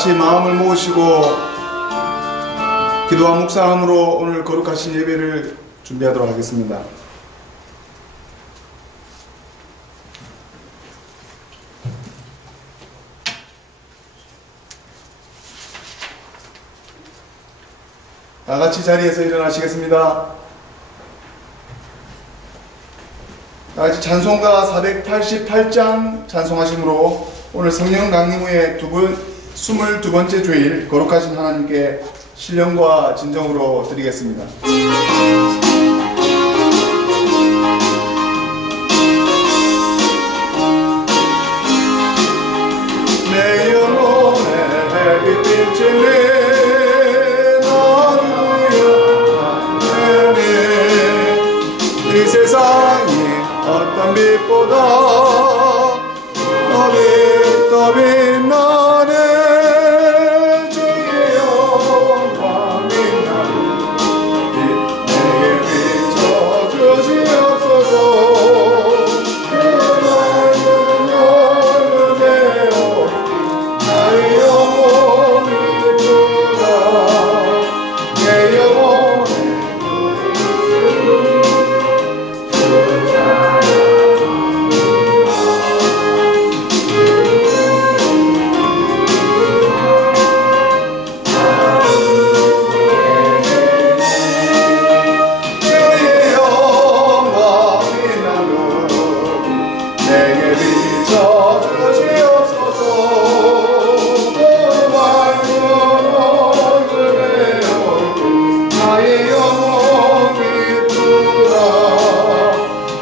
같이 마음을 모으시고 기도와 묵상함으로 오늘 거룩하신 예배를 준비하도록 하겠습니다. 다 같이 자리에서 일어나시겠습니다. 다 같이 찬송가 488장 찬송하심으로 오늘 성령 강림 후에 22번째 주일 거룩하신 하나님께 신령과 진정으로 드리겠습니다. 내 영혼의 빛을 이 세상이 어떤 빛보다 더 빛나네. 주의 영광 빛나네. 내게 비춰주시옵소서. 그 맑은 열매로 나의 영혼이 부다.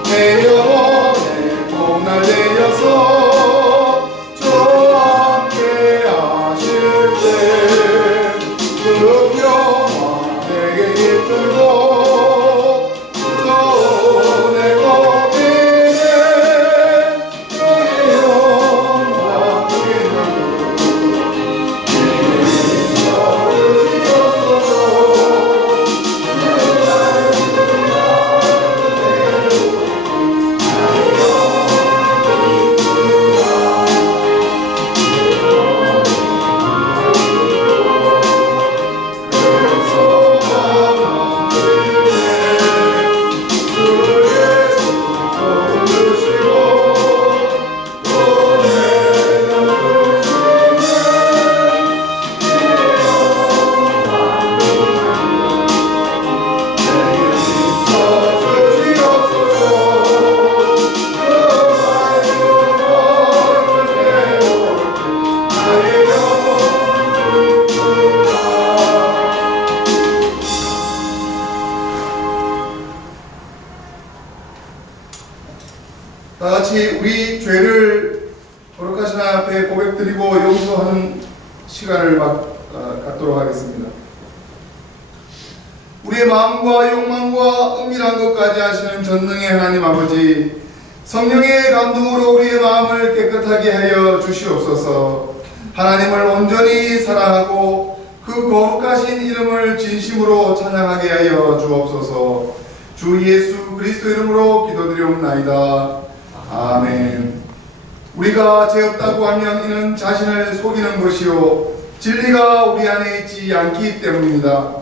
내 영혼의 다같이 우리 죄를 거룩하신 하나님 앞에 고백드리고 용서하는 시간을 갖도록 하겠습니다. 우리의 마음과 욕망과 은밀한 것까지 아시는 전능의 하나님 아버지, 성령의 감동으로 우리의 마음을 깨끗하게 하여 주시옵소서. 하나님을 온전히 사랑하고 그 거룩하신 이름을 진심으로 찬양하게 하여 주옵소서. 주 예수 그리스도 이름으로 기도드리옵나이다. 아멘. 우리가 죄 없다고 하면 이는 자신을 속이는 것이요 진리가 우리 안에 있지 않기 때문입니다.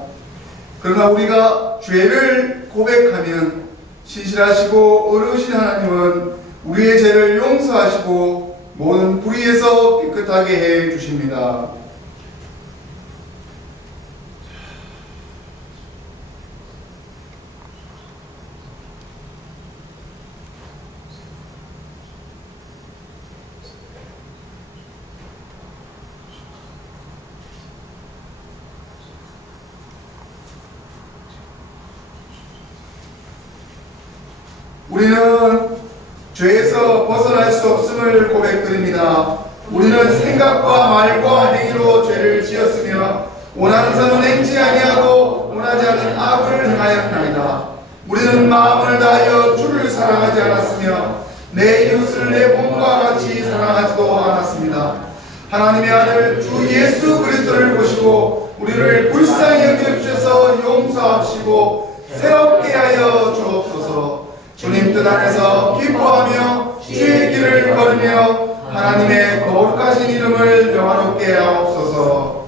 그러나 우리가 죄를 고백하면 신실하시고 어르신 하나님은 우리의 죄를 용서하시고 모든 불의에서 깨끗하게 해 주십니다. 우리는 죄에서 벗어날 수 없음을 고백드립니다. 우리는 생각과 말과 행위로 죄를 지었으며 원하는 선은 행치 아니하고 원하지 않은 악을 행하였나이다. 우리는 마음을 다하여 주를 사랑하지 않았으며 내 이웃을 내 몸과 같이 사랑하지도 않았습니다. 하나님의 아들 주 예수 그리스도를 보시고 우리를 불쌍히 여겨주셔서 용서하시고 새롭게 하여 주옵소서. 주님 뜻 안에서 기뻐하며 주의 길을 걸으며 하나님의 거룩하신 이름을 영화롭게 하옵소서. 주옵소서.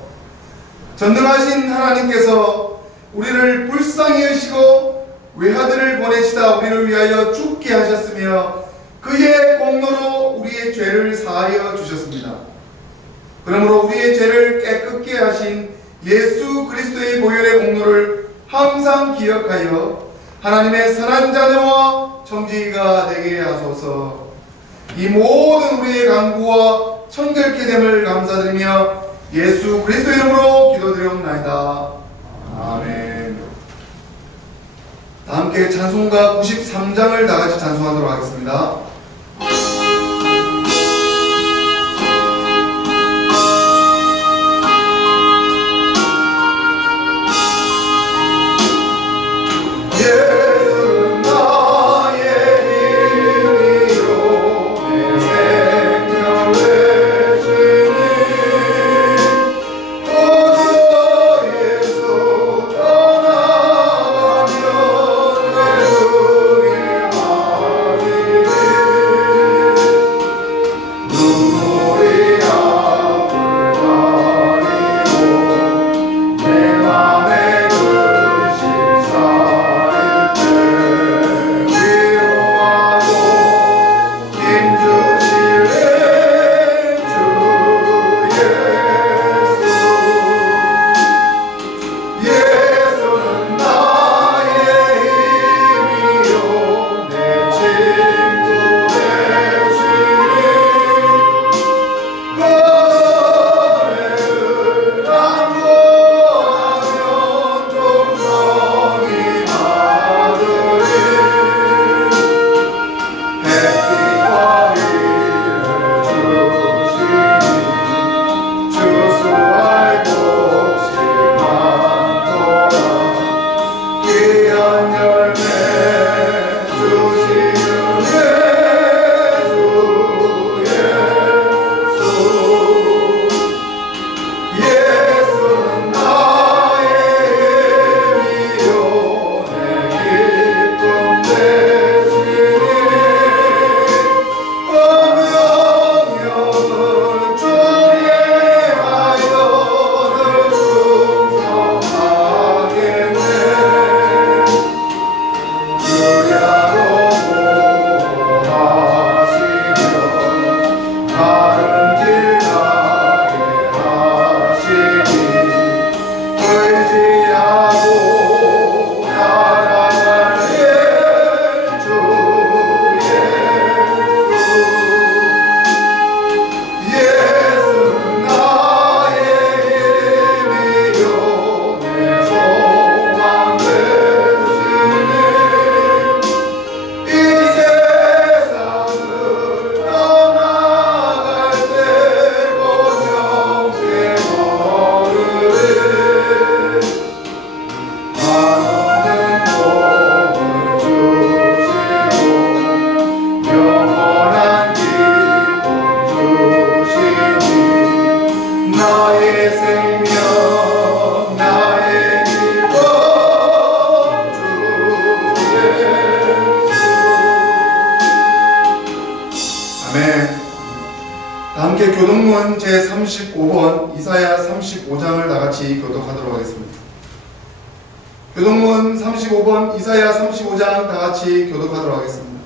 전능하신 하나님께서 우리를 불쌍히 여시고 외아들을 보내시다 우리를 위하여 죽게 하셨으며 그의 공로로 우리의 죄를 사하여 주셨습니다. 그러므로 우리의 죄를 깨끗게 하신 예수 그리스도의 보혈의 공로를 항상 기억하여 하나님의 선한 자녀와 청지기가 되게 하소서. 이 모든 우리의 간구와 청결케 됨을 감사드리며 예수 그리스도 이름으로 기도드리옵나이다. 아멘. 다 함께 찬송가 93장을 다같이 찬송하도록 하겠습니다. 함께 교동문 제35번 이사야 35장을 다같이 교독하도록 하겠습니다. 교동문 35번 이사야 35장 다같이 교독하도록 하겠습니다.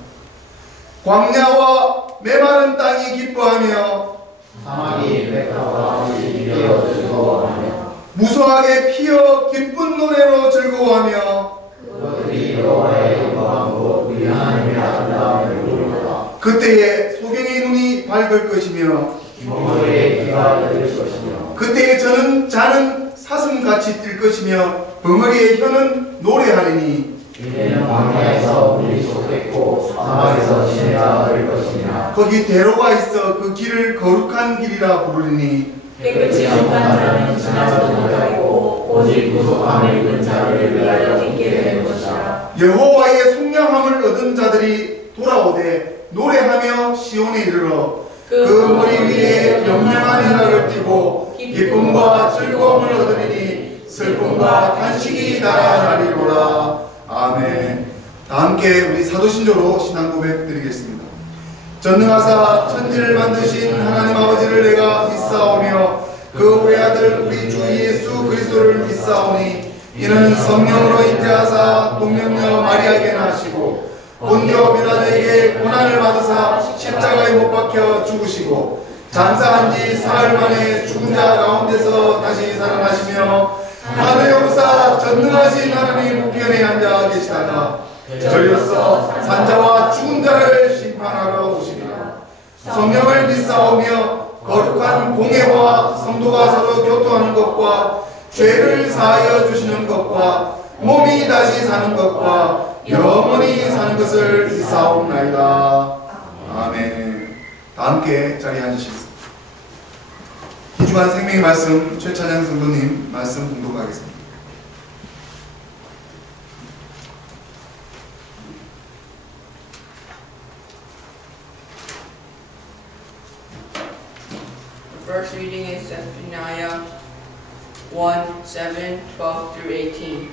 광야와 메마른 땅이 기뻐하며 사막이 백합과 즐겨 즐거워하며 무성하게 피어 기쁜 노래로 즐거워하며 그들이 여호와의 영광으로 우리 하나님의 아름다움을 부르노라. 그때에 소경의 눈이 밝을 것이며 기모의 귀가 열릴 것이며 그때에 저는 자는 사슴같이 뛸 것이며 벙어리의 혀는 노래하리니 이제는 광야에서 물이 솟겠고 사막에서 시내가 흐를 것이며 거기 대로가 있어 그 길을 거룩한 길이라 부르리니 깨끗이 정한 자는 지나지도 못하고 오직 구속함을 입은 자를 위하여 있게 된 것이라. 여호와의 속량함을 얻은 자들이 돌아오되 노래하며 시온에 이르러 그 머리 위에 영영한 희락을 띠고 기쁨과 즐거움을 얻으리니 슬픔과 탄식이 달아나리로라. 아멘. 다 함께 우리 사도신조로 신앙 고백 드리겠습니다. 전능하사 천지를 만드신 하나님 아버지를 내가 믿사오며 그 외아들 우리 주 예수 그리스도를 믿사오니 이는 성령으로 잉태하사 동명녀 마리아에게 나시고 본디오 빌라도에게 고난을 받으사 십자가에 못 박혀 죽으시고 장사한 지 사흘 만에 죽은 자 가운데서 다시 살아나시며 하늘에 오르사 전능하신 하나님 우편에 앉아 계시다가 저리로서 산자와 죽은 자를 심판하러 오시리라. 성령을 믿사오며 거룩한 공예와 성도가 서로 교통하는 것과 죄를 사하여 주시는 것과 몸이 다시 사는 것과 영원히 사는 것을 믿사옵나이다. 아멘. 다 함께 자리에 앉으시겠습니다. 귀중한 생명의 말씀 최찬양 성도님 말씀 공독하겠습니다. First reading is Zephaniah 1:7, 12 through 18.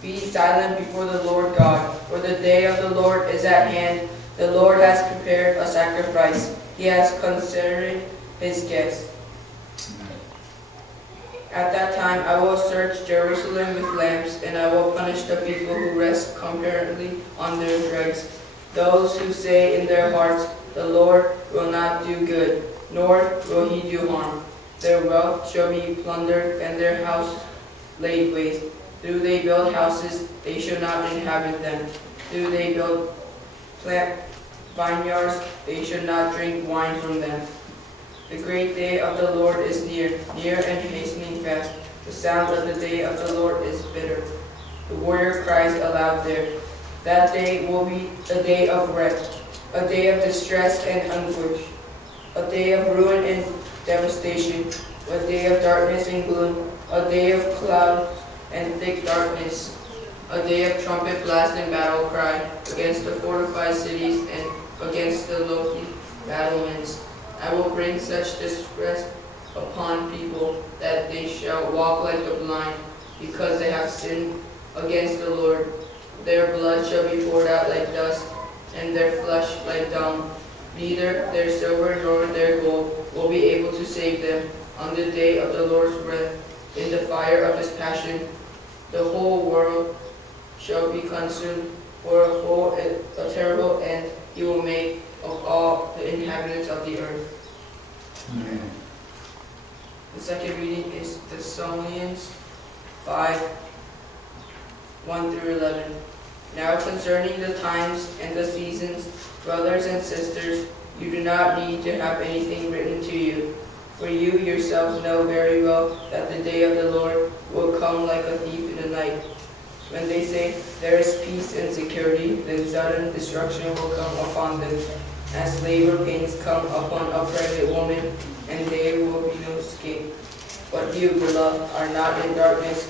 Be silent before the Lord God, for the day of the Lord is at hand. The Lord has prepared a sacrifice. He has considered his guests. At that time I will search Jerusalem with lamps, and I will punish the people who rest confidently on their dregs. Those who say in their hearts, the Lord will not do good, nor will he do harm. Their wealth shall be plundered, and their house laid waste. Do they build houses, they shall not inhabit them. Do they plant vineyards, they shall not drink wine from them. The great day of the Lord is near, near and hastening fast. The sound of the day of the Lord is bitter. The warrior cries aloud there. That day will be a day of wreck, a day of distress and anguish, a day of ruin and devastation, a day of darkness and gloom, a day of cloud and thick darkness, a day of trumpet blast and battle cry against the fortified cities and against the lofty battlements. I will bring such distress upon people that they shall walk like the blind, because they have sinned against the Lord. Their blood shall be poured out like dust, and their flesh like dung. Neither their silver nor their gold will be able to save them on the day of the Lord's wrath, in the fire of his passion. The whole world shall be consumed, for a terrible end he will make of all the inhabitants of the earth. Amen. The second reading is Thessalonians 5, 1 through 11. Now concerning the times and the seasons, brothers and sisters, you do not need to have anything written to you, for you yourselves know very well that the day of the Lord will come like a thief in the night. When they say there is peace and security, then sudden destruction will come upon them, as labor pains come upon a pregnant woman, and there will be no escape. But you, beloved, are not in darkness,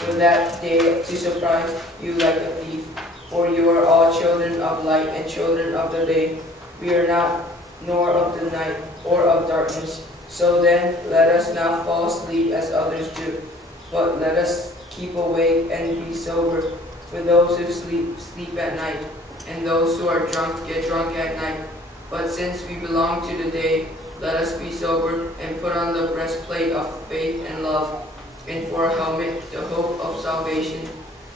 for that day to surprise you like a thief. For you are all children of light and children of the day. We are not nor of the night or of darkness. So then, let us not fall asleep as others do, but let us keep awake and be sober. For those who sleep, sleep at night, and those who are drunk, get drunk at night. But since we belong to the day, let us be sober and put on the breastplate of faith and love, and for a helmet, the hope of salvation.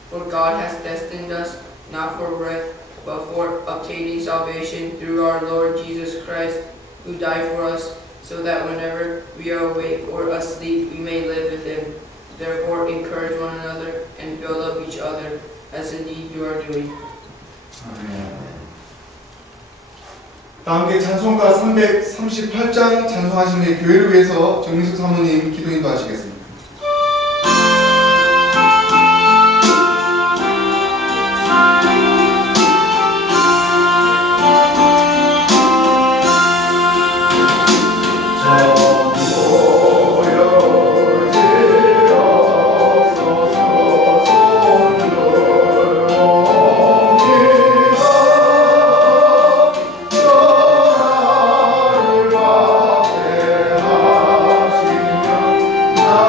For God has destined us not for wrath, but for obtaining salvation through our Lord Jesus Christ, who died for us, so that whenever we are awake or asleep, we may live with him. Therefore encourage one another and build up each other, as indeed you are doing. 아멘. 다 함께 찬송가 338장 찬송하시는 교회를 위해서 정민숙 사모님 기도 인도하시겠습니다. 나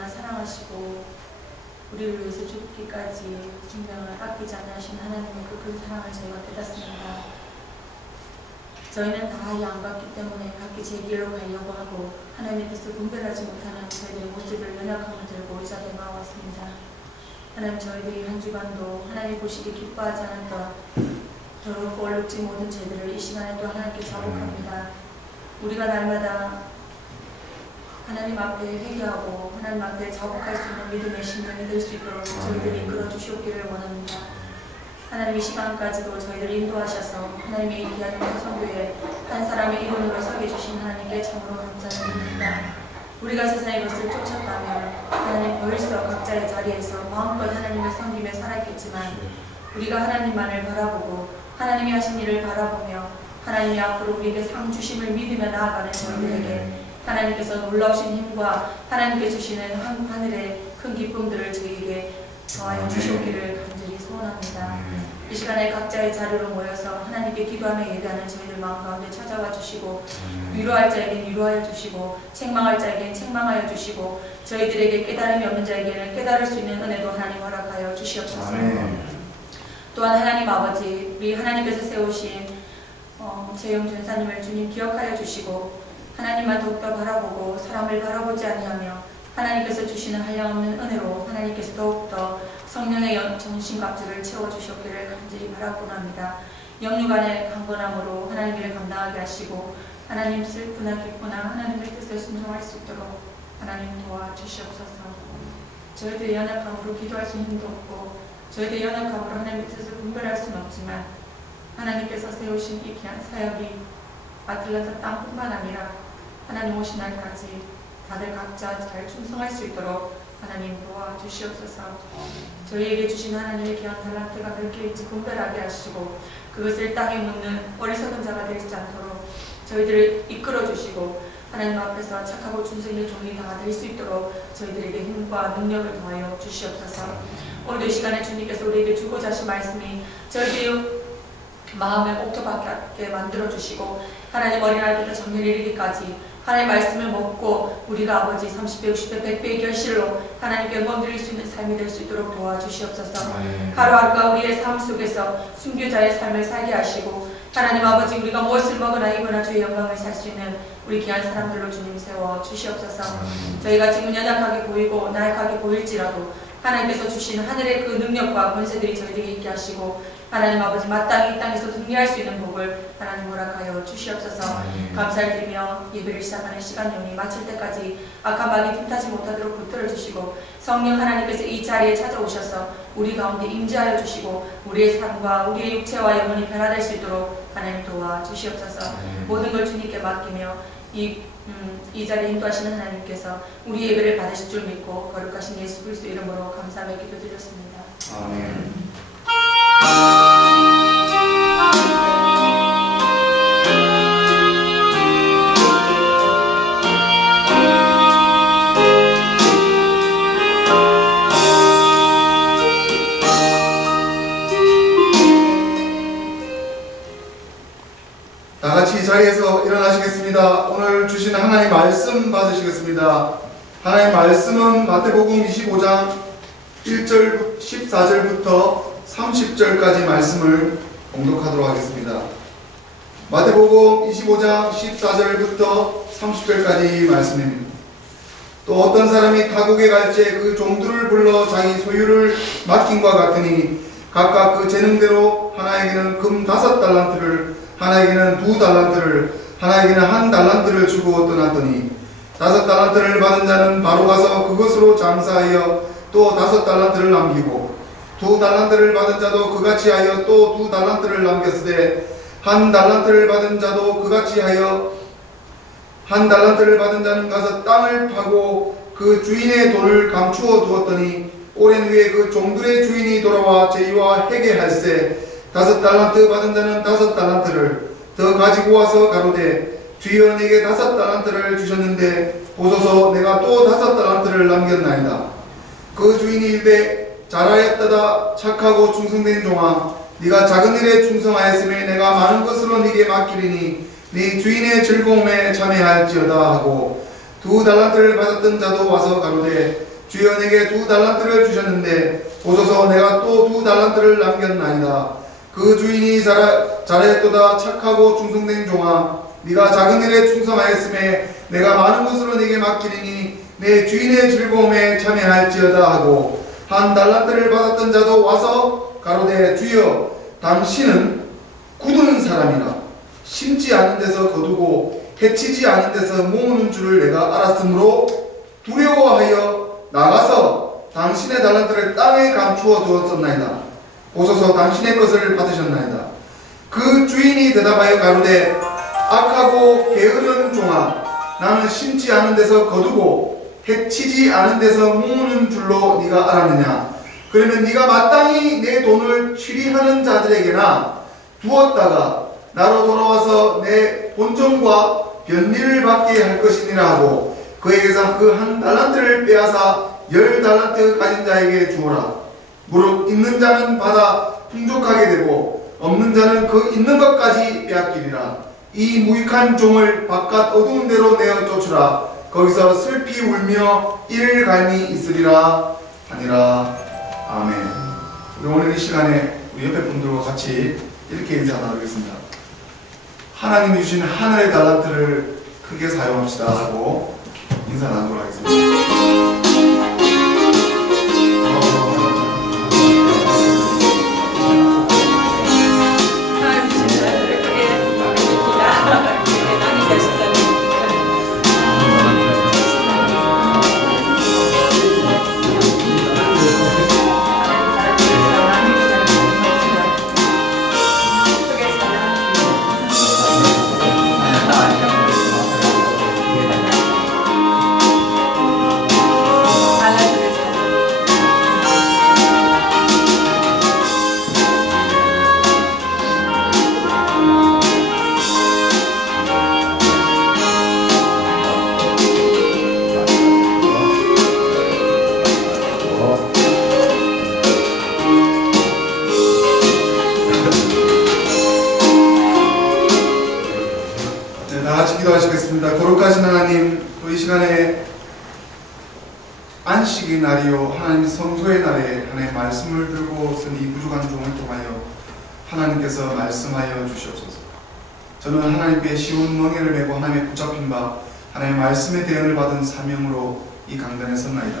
너무나 사랑하시고 우리를 위해서 죽기까지 생명을 아끼지 않으신 하나님의 그 큰 사랑을 저희가 깨닫습니다. 저희는 다 양같기 때문에 각기 제 길로 가려고 하고 하나님의 뜻을 분별하지 못하는 저희들의 모습을 연약함을 들고 이 자리에 나왔습니다. 하나님, 저희들이 한 주간도 하나님 보시기 기뻐하지 않았던 더럽고 얼룩지 모든 죄들을 이 시간에 또 하나님께 자복합니다. 우리가 날마다 하나님 앞에 회개하고 하나님 앞에 자복할 수 있는 믿음의 심령이 될 수 있도록 저희들이 이끌어 주시옵기를 원합니다. 하나님, 이 시간까지도 저희들을 인도하셔서 하나님의 이 귀한 성교에 한 사람의 이론으로 서게 주신 하나님께 참으로 감사드립니다. 우리가 세상의 것을 쫓았다면 하나님 벌써 각자의 자리에서 마음껏 하나님을 섬기며 살았겠지만 우리가 하나님만을 바라보고 하나님이 하신 일을 바라보며 하나님이 앞으로 우리에게 상 주심을 믿으며 나아가는 저희들에게 하나님께서 놀라우신 힘과 하나님께 주시는 하늘의 큰 기쁨들을 저희에게 더하여 주시기를 간절히 소원합니다. 이 시간에 각자의 자리로 모여서 하나님께 기도하며 예배하는 저희들 마음 가운데 찾아와 주시고 위로할 자에겐 위로하여 주시고 책망할 자에겐 책망하여 주시고 저희들에게 깨달음이 없는 자에게는 깨달을 수 있는 은혜도 하나님 허락하여 주시옵소서. 또한 하나님 아버지, 우리 하나님께서 세우신 재영 전사님을 주님 기억하여 주시고 하나님만 더욱더 바라보고 사람을 바라보지 아니하며 하나님께서 주시는 한량없는 은혜로 하나님께서 더욱더 성령의 정신갑주를 채워주셨기를 간절히 바라곤 합니다. 영육간의 강건함으로 하나님 일을 감당하게 하시고 하나님 슬프나 기쁘나 하나님의 뜻에 순종할 수 있도록 하나님 도와주시옵소서. 저희들의 연약함으로 기도할 수 있는 힘도 없고 저희들의 연약함으로 하나님의 뜻을 분별할 수는 없지만 하나님께서 세우신 이 귀한 사역이 아틀란타 땅뿐만 아니라 하나님 오신 날까지 다들 각자 잘 충성할 수 있도록 하나님 도와주시옵소서. 저희에게 주신 하나님의 귀한 달란트가 몇 개일지 분별하게 하시고 그것을 땅에 묻는 어리석은 자가 되지 않도록 저희들을 이끌어 주시고 하나님 앞에서 착하고 충성의 종이 다 될 수 있도록 저희들에게 힘과 능력을 더하여 주시옵소서. 오늘도 이 시간에 주님께서 우리에게 주고자 하신 말씀이 저희들의 마음을 옥토밖에 만들어 주시고 하나님 어린아이부터 정년에 이르기까지 하나님의 말씀을 먹고 우리가 아버지 30배, 60배, 100배의 결실로 하나님께 영광 드릴 수 있는 삶이 될 수 있도록 도와주시옵소서. 하루하루가 우리의 삶 속에서 순교자의 삶을 살게 하시고 하나님 아버지, 우리가 무엇을 먹으나 입으나 주의 영광을 살 수 있는 우리 귀한 사람들로 주님 세워 주시옵소서. 저희가 지금 연약하게 보이고 나약하게 보일지라도 하나님께서 주신 하늘의 그 능력과 권세들이 저희에게 있게 하시고 하나님 아버지, 마땅히 이 땅에서 승리할 수 있는 복을 하나님 허락하여 주시옵소서. 감사를 드리며 예배를 시작하는 시간이 마칠 때까지 악한 마귀 틈타지 못하도록 붙들어 주시고 성령 하나님께서 이 자리에 찾아오셔서 우리 가운데 임재하여 주시고 우리의 삶과 우리의 육체와 영혼이 변화될 수 있도록 하나님 도와주시옵소서. 모든 걸 주님께 맡기며 이 자리에 인도하시는 하나님께서 우리 예배를 받으실 줄 믿고 거룩하신 예수 그리스도 이름으로 감사하며 기도드렸습니다. 아멘. 다 같이 이 자리에서 일어나시겠습니다. 오늘 주신 하나님 말씀 받으시겠습니다. 하나님 말씀은 마태복음 25장 1절 14절부터 30절까지 말씀을 봉독하도록 하겠습니다. 마태복음 25장 14절부터 30절까지 말씀입니다. 또 어떤 사람이 타국에 갈지 그 종들을 불러 자기 소유를 맡김과 같으니 각각 그 재능대로 하나에게는 금 5달란트를 하나에게는 2달란트를 하나에게는 1달란트를 주고 떠났더니 5달란트를 받은 자는 바로 가서 그것으로 장사하여 또 5달란트를 남기고 2달란트를 받은 자도 그같이 하여 또 2달란트를 남겼으되 1달란트를 받은 자도 그같이 하여 1달란트를 받은 자는 가서 땅을 파고 그 주인의 돈을 감추어 두었더니 오랜 후에 그 종들의 주인이 돌아와 제의와 회개할세 5달란트 받은 자는 5달란트를 더 가지고 와서 가로되 주여 내게 5달란트를 주셨는데 보소서 내가 또 5달란트를 남겼나이다. 그 주인이 이르되 잘하였다다 착하고 충성된 종아 네가 작은 일에 충성하였으며 내가 많은 것으로 네게 맡기리니 네 주인의 즐거움에 참여할지어다 하고 2달란트를 받았던 자도 와서 가로되 주여 내게 2 달란트를 주셨는데 보소서 내가 또 2 달란트를 남겼나이다. 그 주인이 잘했도다. 착하고 충성된 종아, 네가 작은 일에 충성하였음에 내가 많은 것으로 네게 맡기리니 내 주인의 즐거움에 참여할지어다 하고 1 달란트를 받았던 자도 와서 가로되 주여 당신은 굳은 사람이라 심지 않은 데서 거두고 해치지 않은 데서 모으는 줄을 내가 알았으므로 두려워하여 나가서 당신의 달란트를 땅에 감추어 두었었나이다. 보소서 당신의 것을 받으셨나이다. 그 주인이 대답하여 가로되 악하고 게으른 종아, 나는 심지 않은 데서 거두고 해치지 않은 데서 모으는 줄로 네가 알았느냐? 그러면 네가 마땅히 내 돈을 취리하는 자들에게나 두었다가 나로 돌아와서 내 본전과 변리를 받게 할 것이니라 하고 그에게서 그 1 달란트를 빼앗아 10 달란트 가진 자에게 주어라. 무릇 있는 자는 받아 풍족하게 되고 없는 자는 그 있는 것까지 빼앗기리라. 이 무익한 종을 바깥 어두운 데로 내어 쫓으라. 거기서 슬피 울며 일갈미 있으리라 하니라. 아멘. 우리 오늘 이 시간에 우리 옆에 분들과 같이 이렇게 인사 나누겠습니다. 하나님이 주신 하늘의 달란트를 크게 사용합시다 하고 인사 나누도록 하겠습니다. 기도하시겠습니다. 거룩하신 하나님, 이 시간에 안식의 날이요 하나님 성소의 날에 하나님의 말씀을 들고 쓴 이 부족한 종을 통하여 하나님께서 말씀하여 주시옵소서. 저는 하나님께 쉬운 멍에를 메고 하나님의 붙잡힌 바 하나님의 말씀의 대언을 받은 사명으로 이 강단에 섰나이다.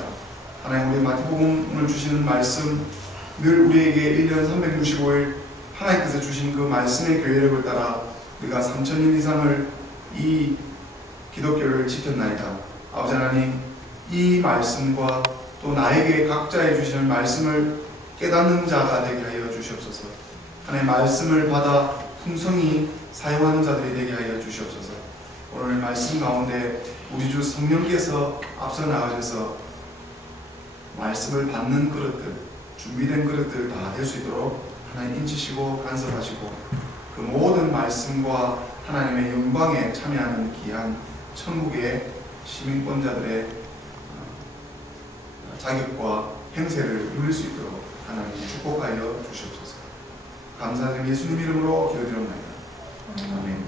하나님, 우리 마태복음을 주시는 말씀, 늘 우리에게 1년 365일 하나님께서 주신 그 말씀의 교회력을 따라 우리가 3000년 이상을 이 기독교를 지켰나이다. 아버지 하나님, 이 말씀과 또 나에게 각자에 주시는 말씀을 깨닫는 자가 되게 하여 주시옵소서. 하나님 말씀을 받아 풍성히 사용하는 자들이 되게 하여 주시옵소서. 오늘 말씀 가운데 우리 주 성령께서 앞서 나가셔서 말씀을 받는 그릇들, 준비된 그릇들 다 될 수 있도록 하나님 인치시고 간섭하시고 그 모든 말씀과 하나님의 영광에 참여하는 귀한 천국의 시민권자들의 자격과 행세를 누릴 수 있도록 하나님 축복하여 주시옵소서. 감사드리며 예수님 이름으로 기도드립니다. 아멘.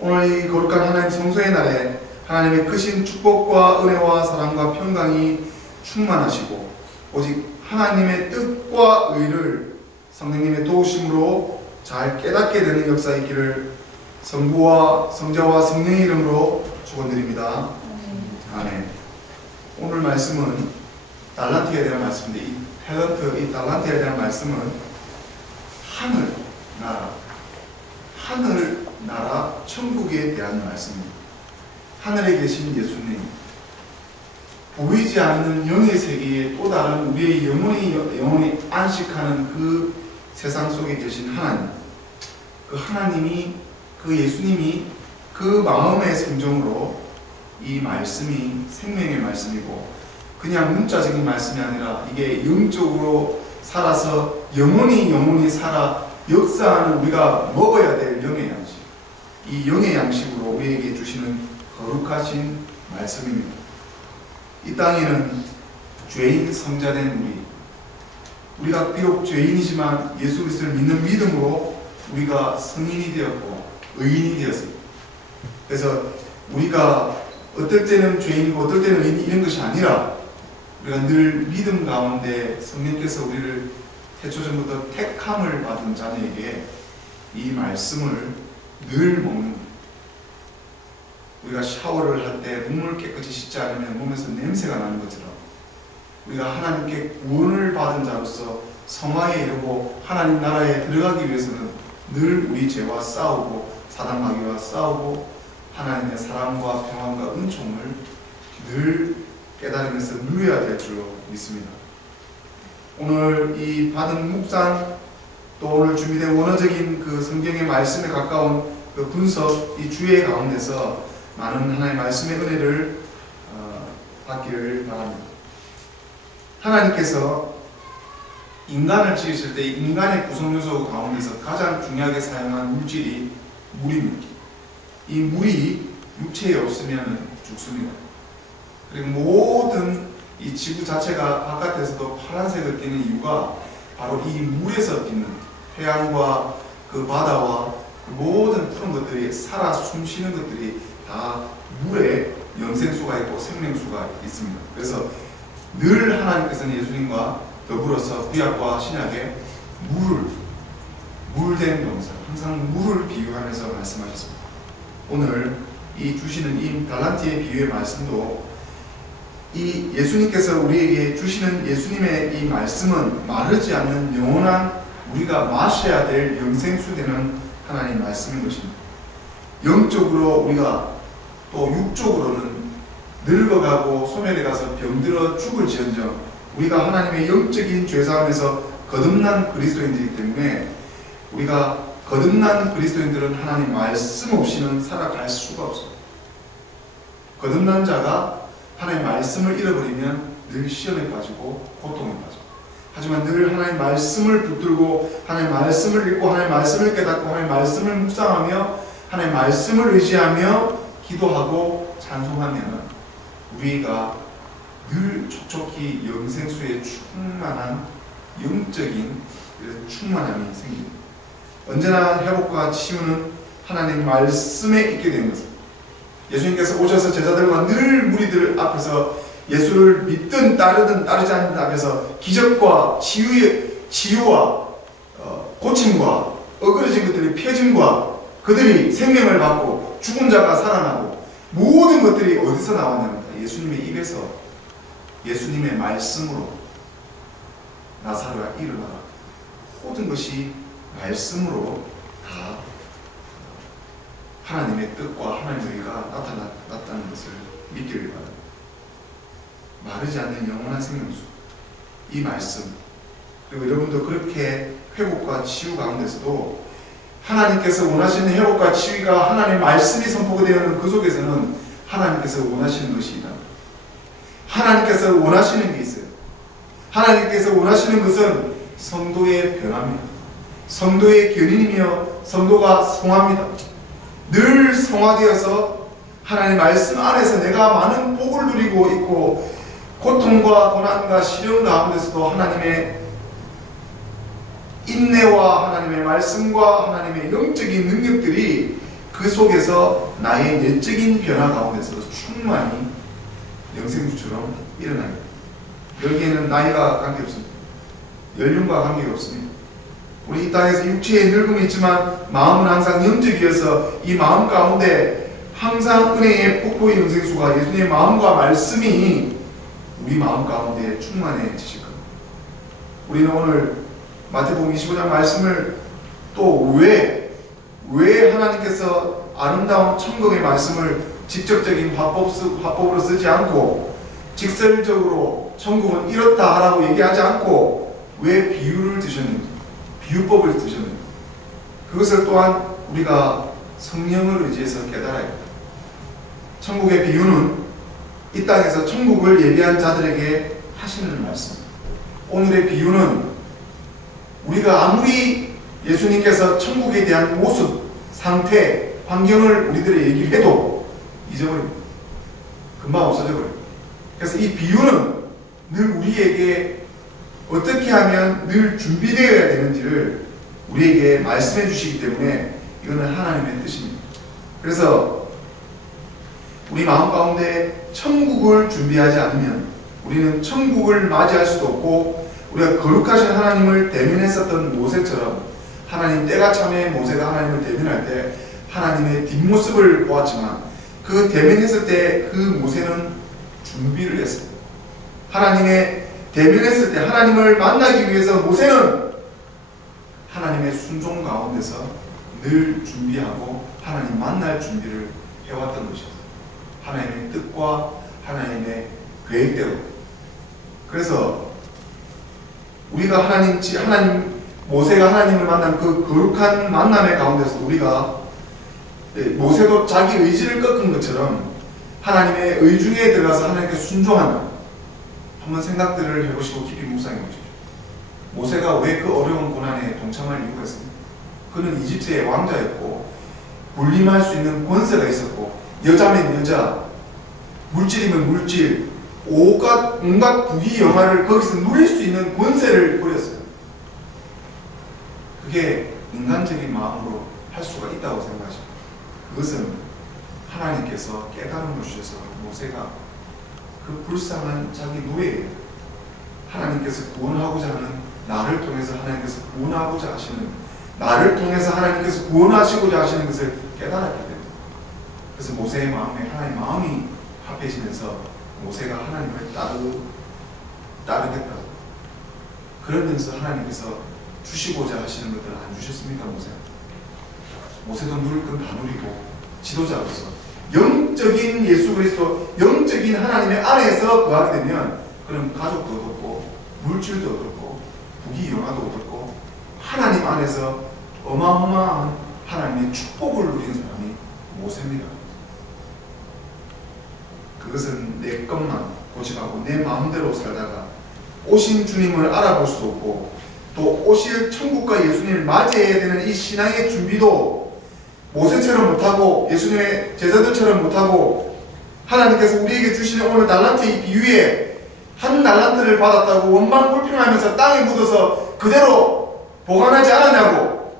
오늘 이 거룩한 하나님 성소의 날에 하나님의 크신 축복과 은혜와 사랑과 평강이 충만하시고 오직 하나님의 뜻과 의를 성령님의 도우심으로 잘 깨닫게 되는 역사 있기를 성부와 성자와 성령의 이름으로 축원드립니다. 아멘. 오늘 말씀은 달란트에 대한 말씀인데 이 달란트에 대한 말씀은 하늘 나라 천국에 대한 말씀입니다. 하늘에 계신 예수님, 보이지 않는 영의 세계에 또 다른 우리의 영혼이 안식하는 그 세상 속에 계신 하나님, 그 하나님이, 그 예수님이 그 마음의 성정으로 이 말씀이 생명의 말씀이고 그냥 문자적인 말씀이 아니라 이게 영적으로 살아서 영원히 살아 역사하는 우리가 먹어야 될 영의 양식, 이 영의 양식으로 우리에게 주시는 거룩하신 말씀입니다. 이 땅에는 죄인 성자된 우리가 비록 죄인이지만 예수 그리스도를 믿는 믿음으로 우리가 성인이 되었고 의인이 되었습니다. 그래서 우리가 어떨 때는 죄인이고 어떨 때는 의인인 것이 아니라 우리가 늘 믿음 가운데 성령께서 우리를 태초전부터 택함을 받은 자녀에게 이 말씀을 늘 먹는 거예요. 우리가 샤워를 할 때 몸을 깨끗이 씻지 않으면 몸에서 냄새가 나는 것처럼 우리가 하나님께 구원을 받은 자로서 성화에 이르고 하나님 나라에 들어가기 위해서는 늘 우리 죄와 싸우고 사단 마귀와 싸우고 하나님의 사랑과 평안과 은총을 늘 깨달으면서 누려야 될 줄로 믿습니다. 오늘 이 받은 묵상 또 오늘 준비된 원어적인 그 성경의 말씀에 가까운 그 분석 이 주의 가운데서 많은 하나님의 말씀의 은혜를 받기를 바랍니다. 하나님께서 인간을 지으실 때 인간의 구성요소 가운데서 가장 중요하게 사용한 물질이 물입니다. 이 물이 육체에 없으면 죽습니다. 그리고 모든 이 지구 자체가 바깥에서도 파란색을 띠는 이유가 바로 이 물에서 띠는 태양과 그 바다와 그 모든 푸른 것들이 살아 숨쉬는 것들이 다 물에 영생수가 있고 생명수가 있습니다. 그래서 늘 하나님께서는 예수님과 더불어서 구약과 신약에 물된 동사, 항상 물을 비유하면서 말씀하셨습니다. 오늘 이 주시는 이 달란트의 비유의 말씀도 이 예수님께서 우리에게 주시는 예수님의 이 말씀은 마르지 않는 영원한 우리가 마셔야 될 영생수 되는 하나님의 말씀인 것입니다. 영적으로 우리가 또 육적으로는 늙어가고 소멸해 가서 병들어 죽을지언정 우리가 하나님의 영적인 죄사함에서 거듭난 그리스도인들이기 때문에 우리가 거듭난 그리스도인들은 하나님 말씀 없이는 살아갈 수가 없습니다. 거듭난 자가 하나님 말씀을 잃어버리면 늘 시험에 빠지고 고통에 빠지고 하지만 늘 하나님 말씀을 붙들고 하나님 말씀을 읽고 하나님 말씀을 깨닫고 하나님 말씀을 묵상하며 하나님 말씀을 의지하며 기도하고 찬송하면 우리가 늘 촉촉히 영생수에 충만한 영적인 충만함이 생깁니다. 언제나 회복과 치유는 하나님 말씀에 있게 된 것입니다. 예수님께서 오셔서 제자들과 늘 무리들 앞에서 예수를 믿든 따르든 따르지 않든 앞에서 기적과 치유와 고침과 어그러진 것들이 펴짐과 그들이 생명을 받고 죽은 자가 살아나고 모든 것들이 어디서 나왔냐면 예수님의 입에서 예수님의 말씀으로 나사로야 일어나라. 모든 것이 말씀으로 다 하나님의 뜻과 하나님의 의가 나타났다는 것을 믿기를 바랍니다. 마르지 않는 영원한 생명수 이 말씀 그리고 여러분도 그렇게 회복과 치유 가운데서도 하나님께서 원하시는 회복과 치유가 하나님의 말씀이 선포가 되는 그 속에서는 하나님께서 원하시는 것이 있다. 하나님께서 원하시는 게 있어요. 하나님께서 원하시는 것은 성도의 변화입니다. 성도의 견인이며 성도가 성화입니다. 늘 성화되어서 하나님의 말씀 안에서 내가 많은 복을 누리고 있고 고통과 고난과 시련 가운데서도 하나님의 인내와 하나님의 말씀과 하나님의 영적인 능력들이 그 속에서 나의 내적인 변화 가운데서 충만히 영생주처럼 일어납니다. 여기에는 나이가 관계없습니다. 연륜과 관계가 없습니다. 우리 이 땅에서 육체의 늙음이 있지만 마음은 항상 영적이어서 이 마음 가운데 항상 은혜의 폭포의 영생수가 예수님의 마음과 말씀이 우리 마음 가운데 충만해지실 겁니다. 우리는 오늘 마태복음 25장 말씀을 또 왜 하나님께서 아름다운 천국의 말씀을 직접적인 화법으로 쓰지 않고 직설적으로 천국은 이렇다 하라고 얘기하지 않고 왜 비유를 드셨는지 비유법을 드셨는지 그것을 또한 우리가 성령을 의지해서 깨달아야 합니다. 천국의 비유는 이 땅에서 천국을 예비한 자들에게 하시는 말씀. 오늘의 비유는 우리가 아무리 예수님께서 천국에 대한 모습, 상태, 환경을 우리들의 얘기를 해도 잊어버립니다. 금방 없어져 버립니다. 그래서 이 비유는 늘 우리에게 어떻게 하면 늘 준비되어야 되는지를 우리에게 말씀해 주시기 때문에 이거는 하나님의 뜻입니다. 그래서 우리 마음 가운데 천국을 준비하지 않으면 우리는 천국을 맞이할 수도 없고 우리가 거룩하신 하나님을 대면했었던 모세처럼 하나님 때가 참에 모세가 하나님을 대면할 때 하나님의 뒷모습을 보았지만 그 대면했을 때 그 모세는 준비를 했어요. 하나님의 대면했을 때 하나님을 만나기 위해서 모세는 하나님의 순종 가운데서 늘 준비하고 하나님 만날 준비를 해왔던 것이었어요. 하나님의 뜻과 하나님의 계획대로. 그래서 우리가 모세가 하나님을 만난 그 거룩한 만남의 가운데서 우리가 모세도 자기 의지를 꺾은 것처럼 하나님의 의중에 들어가서 하나님께 순종하는 한번 생각들을 해보시고 깊이 묵상해 보십시오. 모세가 왜 그 어려운 고난에 동참할 이유가 있습니까? 그는 이집트의 왕자였고 군림할 수 있는 권세가 있었고 여자면 여자, 물질이면 물질, 온갖 부귀영화를 거기서 누릴 수 있는 권세를 부렸어요. 그게 인간적인 마음으로 할 수가 있다고 생각하십니다. 그것은 하나님께서 깨달음을 주셔서 모세가 그 불쌍한 자기 노예예요. 하나님께서 구원하고자 하는 나를 통해서 하나님께서 구원하고자 하시는 나를 통해서 하나님께서 구원하시고자 하시는 것을 깨달았기 때문에 그래서 모세의 마음에 하나님의 마음이 합해지면서 모세가 하나님을 따르겠다. 그러면서 하나님께서 주시고자 하시는 것들을 안 주셨습니까? 모세도 누릴 건 다 누리고 지도자로서 영적인 예수 그리스도 영적인 하나님의 안에서 거하게 되면 그럼 가족도 얻었고 물질도 얻었고 부귀영화도 얻었고 하나님 안에서 어마어마한 하나님의 축복을 누리는 사람이 모세입니다. 그것은 내 것만 고집하고 내 마음대로 살다가 오신 주님을 알아볼 수도 없고 또 오실 천국과 예수님을 맞이해야 되는 이 신앙의 준비도 모세처럼 못하고 예수님의 제자들처럼 못하고 하나님께서 우리에게 주시는 오늘 달란트의 비유에 한 달란트를 받았다고 원망불평하면서 땅에 묻어서 그대로 보관하지 않았냐고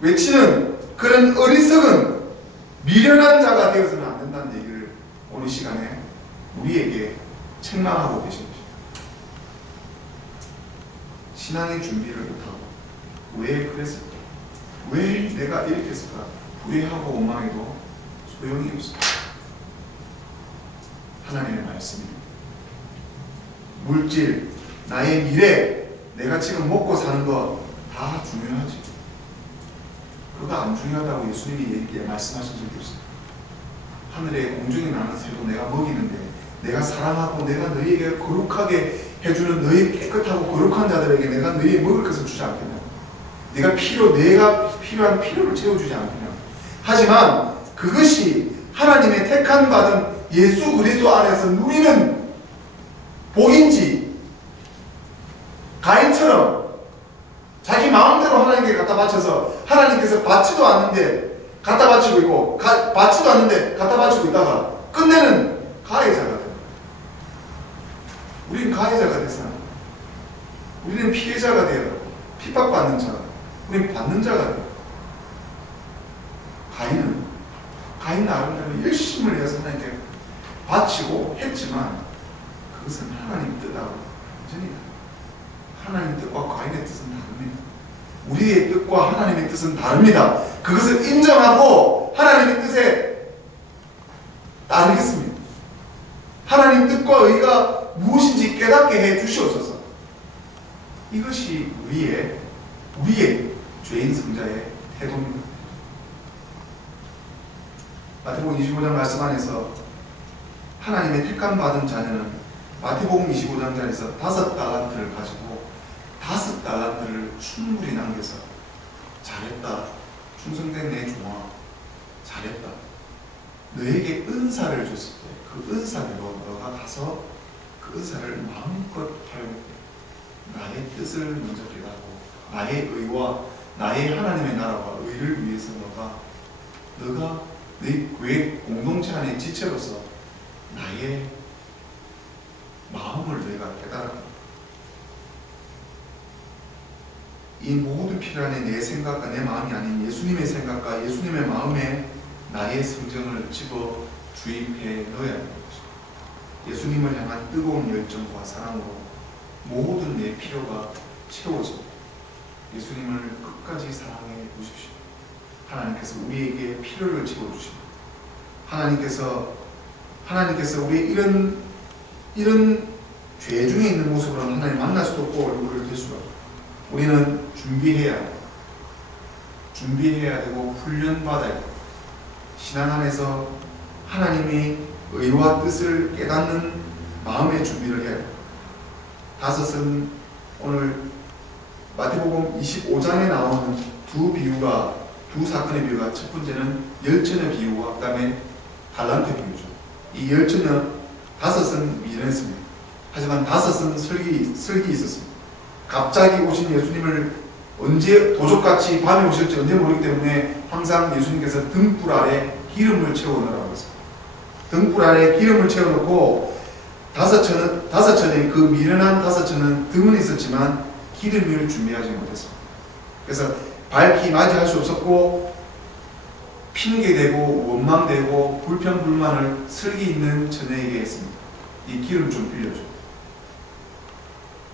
외치는 그런 어리석은 미련한 자가 되어서는 안 된다는 얘기를 오늘 시간에 우리에게 책망하고 계신 것입니다. 신앙의 준비를 못하고 왜 그랬을까? 왜 내가 이렇게 했을까? 후회하고 원망해도 소용이 없습니다. 하나님의 말씀입니다. 물질, 나의 미래, 내가 지금 먹고 사는 거 다 중요하지. 그거 안 중요하다고 예수님이 말씀하신 적이 없어요. 하늘에 공중에 나는 새도 내가 먹이는데 내가 사랑하고 내가 너희에게 거룩하게 해주는 너희 깨끗하고 거룩한 자들에게 내가 너희의 먹을 것을 주지 않겠냐. 내가 필요한 필요를 채워주지 않겠냐. 하지만 그것이 하나님의 택한 받은 예수 그리스도 안에서 누리는 복인지 가인처럼 자기 마음대로 하나님께 갖다 바쳐서 하나님께서 받지도 않는데 갖다 바치고 있고 받지도 않는데 갖다 바치고 있다가 끝내는 가해자가 됩니다. 우리는 가해자가 돼서 우리는 피해자가 돼요. 핍박받는 자. 우리는 받는 자가 돼요. 가인은 나름대로 열심을 해서 하나님께 바치고 했지만 그것은 하나님 뜻하고 완전히 하나님 뜻과 가인의 뜻은 다릅니다. 우리의 뜻과 하나님의 뜻은 다릅니다. 그것을 인정하고 하나님의 뜻에 따르겠습니다. 하나님 뜻과 의가 무엇인지 깨닫게 해 주시옵소서. 이것이 우리의 죄인 성자의 태도입니다. 마태복음 25장 말씀 안에서 하나님의 택함 받은 자녀는 마태복음 25장에서 5달란트를 가지고 5달란트를 충분히 남겨서 잘했다. 충성된 내 종아 잘했다. 너에게 은사를 줬을 때 그 은사대로 너가 가서 그 은사를 마음껏 활용해 나의 뜻을 먼저 깨닫고 나의 의와 나의 하나님의 나라와 의를 위해서 너가 내 교회 공동체 안의 지체로서 나의 마음을 너희가 깨달아 이 모든 필요 안에 내 생각과 내 마음이 아닌 예수님의 생각과 예수님의 마음에 나의 성정을 집어 주입해 넣어야 하는 것입니다. 예수님을 향한 뜨거운 열정과 사랑으로 모든 내 필요가 채워집니다. 예수님을 끝까지 사랑해 보십시오. 하나님께서 우리에게 필요를 채워주십니다. 하나님께서 우리 이런 죄 중에 있는 모습으로는 하나님 만날 수도 없고 얼굴을 들 수가 없고, 우리는 준비해야 되고 훈련받아야 되고, 신앙 안에서 하나님의 의와 뜻을 깨닫는 마음의 준비를 해야 됩니다. 다섯은 오늘 마태복음 25장에 나오는 두 사건의 비유가, 첫 번째는 열처녀 비유와 그 다음에 달란트 비유죠. 이 열처녀, 다섯은 미련했습니다. 하지만 다섯은 설기 있었습니다. 갑자기 오신 예수님을 언제 도적같이 밤에 오실지 언제 모르기 때문에 항상 예수님께서 등불 아래 기름을 채워넣으라고 했습니다. 등불 아래 기름을 채워놓고 다섯처녀의 그 미련한 다섯처녀는 등은 있었지만 기름을 준비하지 못했습니다. 그래서 밝히 맞이할 수 없었고 핑계대고 원망되고 불평불만을 슬기 있는 처녀에게 했습니다. 이 기름 좀 빌려줘.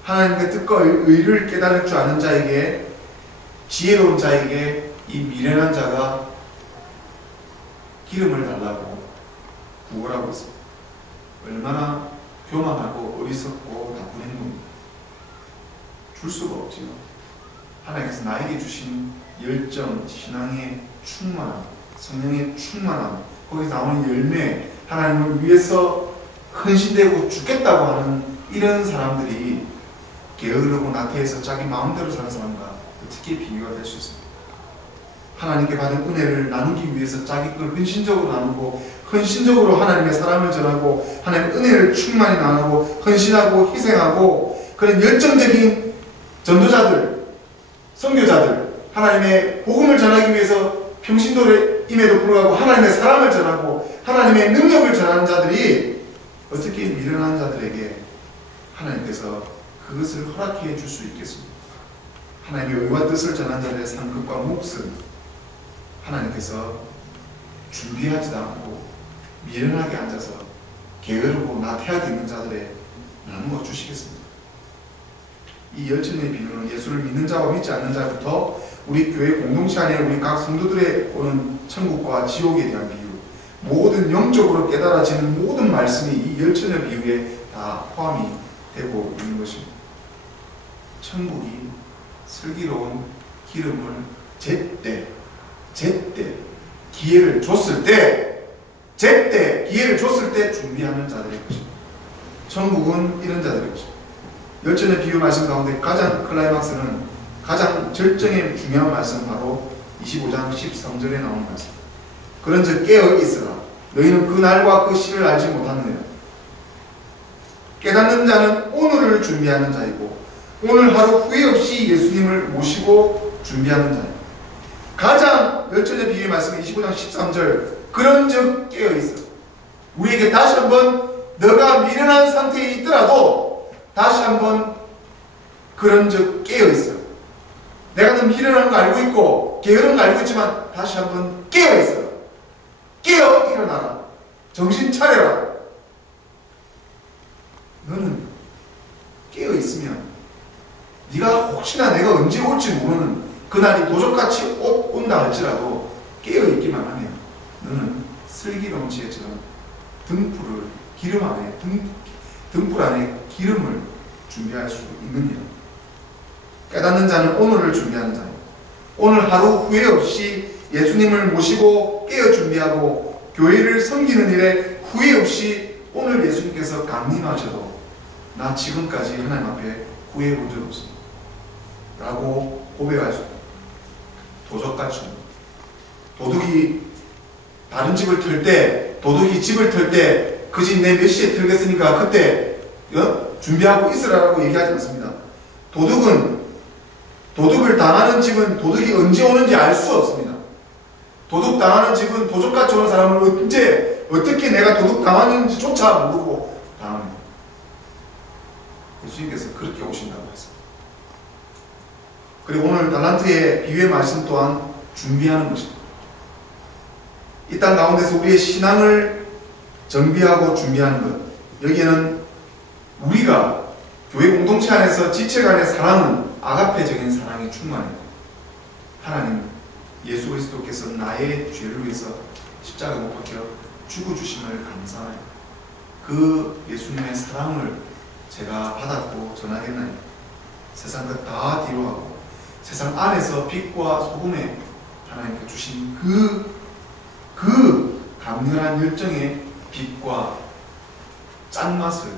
하나님의 뜻과 의를 깨달을 줄 아는 자에게, 지혜로운 자에게 이 미련한 자가 기름을 달라고 구걸하고 있습니다. 얼마나 교만하고 어리석고 나쁜 행동입니다. 줄 수가 없지요. 하나님께서 나에게 주신 열정, 신앙의 충만함, 성령의 충만함, 거기서 나오는 열매, 하나님을 위해서 헌신되고 죽겠다고 하는 이런 사람들이 게으르고 나태해서 자기 마음대로 사는 사람과 어떻게 비교가 될 수 있습니까? 하나님께 받은 은혜를 나누기 위해서 자기 걸 헌신적으로 나누고, 헌신적으로 하나님의 사랑을 전하고, 하나님의 은혜를 충만히 나누고, 헌신하고 희생하고, 그런 열정적인 전도자들, 선교자들, 하나님의 복음을 전하기 위해서 평신도임에도 불구하고 하나님의 사랑을 전하고 하나님의 능력을 전하는 자들이 어떻게 미련한 자들에게 하나님께서 그것을 허락해 줄 수 있겠습니까? 하나님의 의와 뜻을 전하는 자들의 상급과 몫은 하나님께서 준비하지도 않고 미련하게 앉아서 게으르고 나태하게 있는 자들의 나누어 주시겠습니다. 이 열처녀의 비유는 예수를 믿는 자와 믿지 않는 자부터 우리 교회 공동체 안에 우리 각 성도들의 오는 천국과 지옥에 대한 비유, 모든 영적으로 깨달아지는 모든 말씀이 이 열처녀 비유에 다 포함이 되고 있는 것입니다. 천국이 슬기로운 기름을 제때 기회를 줬을 때 준비하는 자들의 것입니다. 천국은 이런 자들의 것입니다. 열처녀 비유 말씀 가운데 가장 클라이막스는, 가장 절정의 중요한 말씀, 바로 25장 13절에 나오는 말씀. 그런즉 깨어 있으라. 너희는 그 날과 그 시를 알지 못하느냐. 깨닫는 자는 오늘을 준비하는 자이고, 오늘 하루 후회 없이 예수님을 모시고 준비하는 자입니다. 가장 열처녀 비유의 말씀은 25장 13절. 그런즉 깨어 있으라. 우리에게 다시 한번, 너가 미련한 상태에 있더라도 다시 한번 그런즉 깨어 있어. 내가 너 미련한 거 알고 있고 게으른 거 알고 있지만 다시 한번 깨어 있어. 깨어 일어나라. 정신 차려라. 너는 깨어 있으면 네가 혹시나 내가 언제 올지 모르는 그날이 도적같이 온다 할지라도 깨어 있기만 하면 너는 슬기로운 지혜처럼 등불을 기름 안에 등불 안에 기름을 준비할 수 있느니라. 깨닫는 자는 오늘을 준비하는 자요. 오늘 하루 후회 없이 예수님을 모시고 깨어 준비하고 교회를 섬기는 일에 후회 없이 오늘 예수님께서 강림하셔도 나 지금까지 하나님 앞에 후회해 본 적 없습니다 라고 고백할 수 있습니다. 도적같이 도둑이 다른 집을 털 때, 도둑이 집을 털 때 그 집 내 몇 시에 털겠으니까 그때 준비하고 있으라고 얘기하지 않습니다. 도둑을 당하는 집은 도둑이 언제 오는지 알 수 없습니다. 도둑 당하는 집은 도둑같이 오는 사람을 언제 어떻게 내가 도둑 당하는지조차 모르고 당합니다. 예수님께서 그렇게 오신다고 했습니다. 그리고 오늘 달란트의 비유의 말씀 또한 준비하는 것입니다. 이 땅 가운데서 우리의 신앙을 정비하고 준비하는 것, 여기에는 우리가 교회 공동체 안에서 지체 간의 사랑은 아가페적인 사랑이 충만해요. 하나님 예수 그리스도께서 나의 죄를 위해서 십자가 못 박혀 죽어주심을 감사해요. 그 예수님의 사랑을 제가 받았고 전하겠나요? 세상 것 다 뒤로하고 세상 안에서 빛과 소금에 하나님께 주신 그 강렬한 열정의 빛과 짠맛을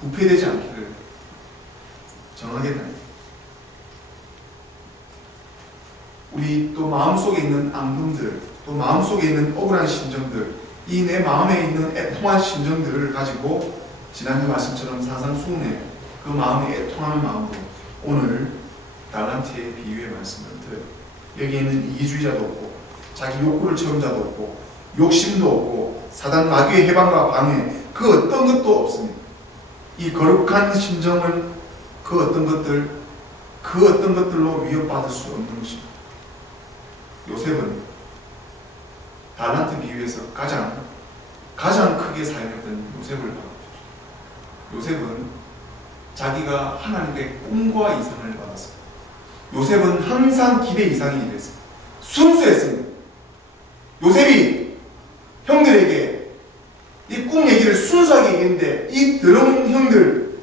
부패되지 않기를 정하겠나요? 우리 또 마음속에 있는 앙금들, 또 마음속에 있는 억울한 심정들, 이 내 마음에 있는 애통한 심정들을 가지고 지난주 말씀처럼 산상수훈의 그 마음의 애통하는 마음으로 오늘 달란트의 비유의 말씀을 들어요. 여기에는 이기주의자도 없고 자기 욕구를 채운 자도 없고 욕심도 없고 사단 마귀의 해방과 방해 그 어떤 것도 없습니다. 이 거룩한 심정을 그 어떤 것들로 위협받을 수 없는 것입니다. 요셉은 달란트 비유에서 가장 크게 사용했던 요셉을 바라보십시오. 요셉은 자기가 하나님의 꿈과 이상을 받았습니다. 요셉은 항상 기대 이상이 이랬습니다. 순수했습니다. 요셉이 형들에게 이 꿈 얘기를 순수하게 얘기했는데 이 더러운 형들,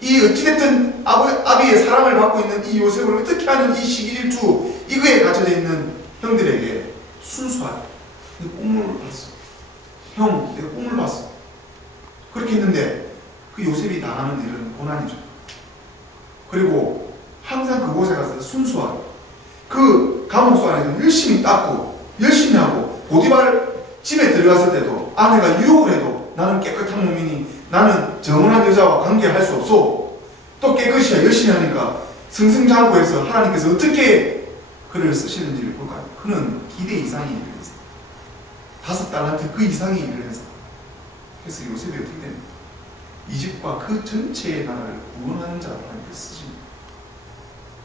이 어찌됐든 아비의 사랑을 받고 있는 이 요셉을 어떻게 하는 이 시기질투 이거에 갇혀져 있는 형들에게 순수하게 내 꿈을 봤어. 형, 내가 꿈을 봤어. 그렇게 했는데 그 요셉이 당하는 일은 고난이죠. 그리고 항상 그곳에 가서 순수하게 그 감옥소 안에서 열심히 닦고 열심히 하고 보디발 집에 들어갔을 때도 아내가 유혹을 해도 나는 깨끗한 몸이니 나는 정혼한 여자와 관계할 수 없어. 또 깨끗이 열심히 하니까 승승장구해서 하나님께서 어떻게 그를 쓰시는지를 볼까요? 그는 기대 이상의 일을 했어요. 5달란트 그 이상의 일을 했어요. 그래서 요셉이 어떻게 됩니까? 이집트와 그 전체의 나라를 구원하는 자로 하나님께 쓰십니다.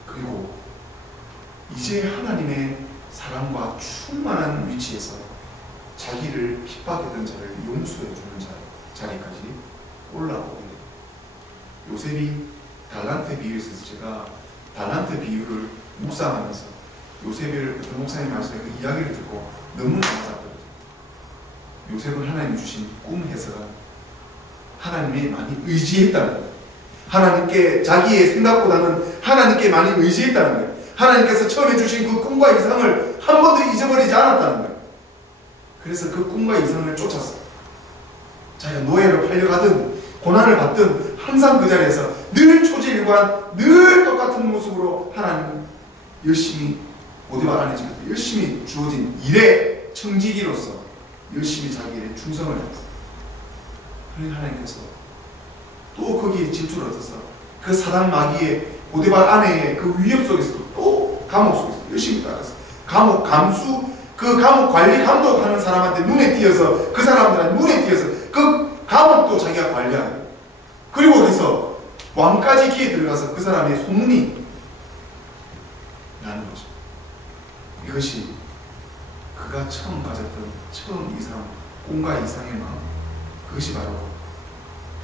그리고 이제 하나님의 사랑과 충만한 위치에서 자기를 핍박했던 자를 용서해주는 자리까지 올라오게 됩니다. 요셉이 달란트 비유에서 제가 달란트 비유를 묵상하면서 요셉을 어떤 목사님 말씀에 그 이야기를 듣고 너무나 감사하더라고요. 요셉은 하나님이 주신 꿈 해석은 하나님이 많이 의지했다는 거예요. 하나님께 자기의 생각보다는 하나님께 많이 의지했다는 거예요. 하나님께서 처음에 주신 그 꿈과 이상을 한 번도 잊어버리지 않았다는 거예요. 그래서 그 꿈과 이상을 쫓았어요. 자기가 노예로 팔려가든 고난을 받든 항상 그 자리에서 늘 초지일관 늘 똑같은 모습으로 하나님 열심히 보디발 안에 열심히 주어진 일의 청지기로서 열심히 자기 일에 충성을 했어요. 그러니 하나님께서 또 거기에 질투를 얻어서 그 사단 마귀의 보디발 안에 그 위협 속에서도 또 감옥 속에서 열심히 따라서 감옥 감수 그 감옥 관리 감독하는 사람한테 눈에 띄어서 그 사람들한테 눈에 띄어서 그 감옥도 자기가 관리하고 그리고 그래서 왕까지 기에 들어가서 그 사람의 소문이 나는 거죠. 이것이 그가 처음 가졌던 처음 이상 꿈과 이상의 마음 그것이 바로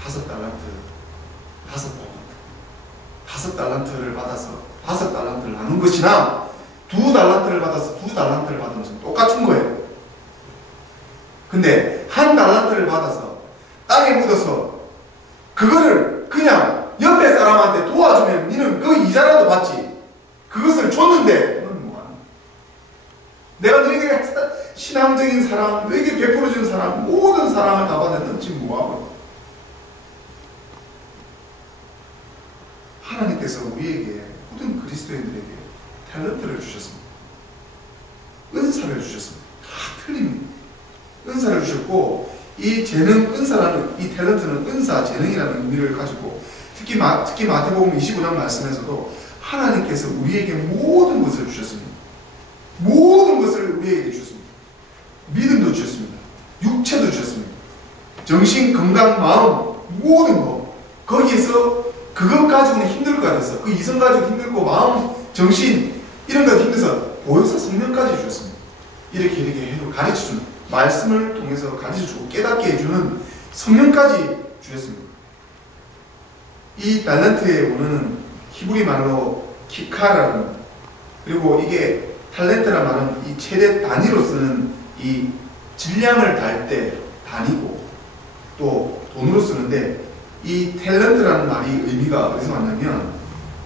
5달란트를 받아서 5달란트를 나눈 것이나 2달란트를 받아서 2달란트를 받은 것은 똑같은 거예요. 근데 1달란트를 받아서 땅에 묻어서 그거를 그냥 옆에 사람한테 도와주면 니는 그 이자라도 받지. 그것을 줬는데 너는 뭐하는 내가 너에게 신앙적인 사랑, 너에게 베풀어준 사랑, 모든 사랑을 다 받았는데 지금 뭐하고? 하나님께서 우리에게 모든 그리스도인들에게 탤런트를 주셨습니다. 은사를 주셨습니다. 다 틀립니다. 은사를 주셨고 이 재능, 은사라는 이 탤런트는 은사, 재능이라는 의미를 가지고 특히 마태복음 25장 말씀에서도 하나님께서 우리에게 모든 것을 주셨습니다. 모든 것을 우리에게 주셨습니다. 믿음도 주셨습니다. 육체도 주셨습니다. 정신, 건강, 마음 모든 거 거기에서 그것 가지고는 힘들 것 같아서 그 이성 가지고 힘들고 마음, 정신 이런 것 힘들어서 보혜사 성령까지 주셨습니다. 이렇게 해도 가르쳐주는 말씀을 통해서 가르쳐주고 깨닫게 해주는 성령까지 주셨습니다. 이 달란트의 원어는 히브리 말로 키카라는, 그리고 이게 탤런트란 말은 이 최대 단위로 쓰는 이 질량을 달 때 단위고 또 돈으로 쓰는데, 이 탤런트라는 말이 의미가 어디서 왔냐면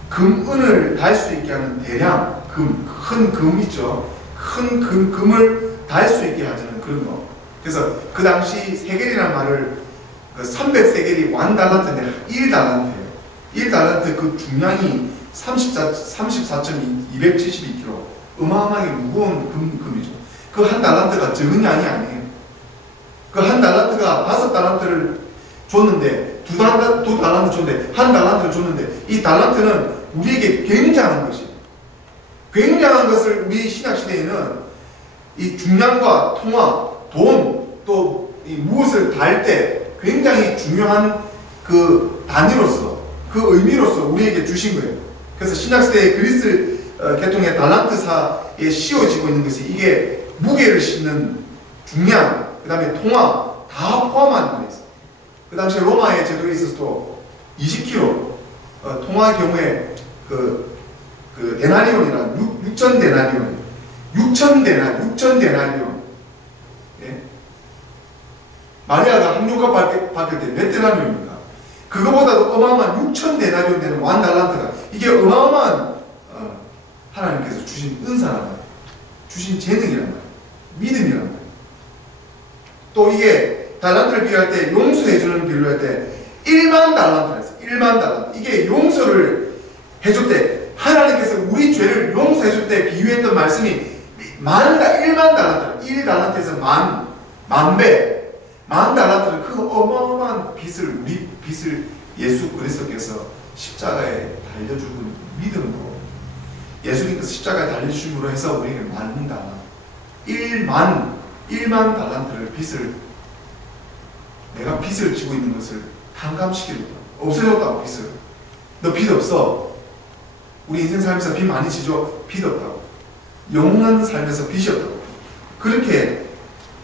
금은을 달 수 있게 하는 대량 큰 금 있죠. 큰 금을 달 수 있게 하자는 그런 거. 그래서 그 당시 세겔이라는 말을 300세겔이 1달란트인데 1달란트예요. 1달란트 그 중량이 34.272kg, 어마어마하게 무거운 금이죠. 그 한 달란트가 적은 양이 아니에요. 그 한 달란트가 5달란트를 줬는데, 두 달란트 줬는데, 한 달란트를 줬는데, 이 달란트는 우리에게 굉장한 것이에요. 굉장한 것을 우리 신약시대에는 이 중량과 통화, 돈, 또 이 무엇을 달 때 굉장히 중요한 그 단위로서, 그 의미로서 우리에게 주신 거예요. 그래서 신약시대의 그리스 계통의 달란트사에 씌워지고 있는 것이, 이게 무게를 싣는 중량, 그 다음에 통화 다 포함한 말이 있어요. 그 당시에 로마의 제도에 있어서도 20kg, 통화의 경우에 그 데나리온이라 6,000데나리온, 6,000데나리온. 예? 마리아가 합류가 받을 때 몇 데나리온입니까? 그거보다도 어마어마한 6,000데나리온 되는 1달란트가, 이게 어마어마한 하나님께서 주신 은사란 말이에요. 주신 재능이란 말이에요. 믿음이란 말이에요. 또 이게 달란트를 비유할 때, 용서해주는 비유를 할 때 1만 달란트라 했어요. 1만 달란트. 이게 용서를 해줄 때, 하나님께서 우리 죄를 용서해줄 때 비유했던 말씀이 1만 달란트, 1달란트에서 만 배, 10,000달란트는 그 어마어마한 빚을, 우리 빚을 예수 그리스도께서 십자가에 달려주고 믿음으로, 예수님께서 십자가에 달려주심으로 해서 우리에게 10,000달란트, 1만 달란트를 빚을, 내가 빚을 지고 있는 것을 탕감시키려고, 없애줬다고. 빚을, 너 빚 없어. 우리 인생 살면서 빚 많이 지죠? 빚 없다고. 영원한 삶에서 빚이 없다고. 그렇게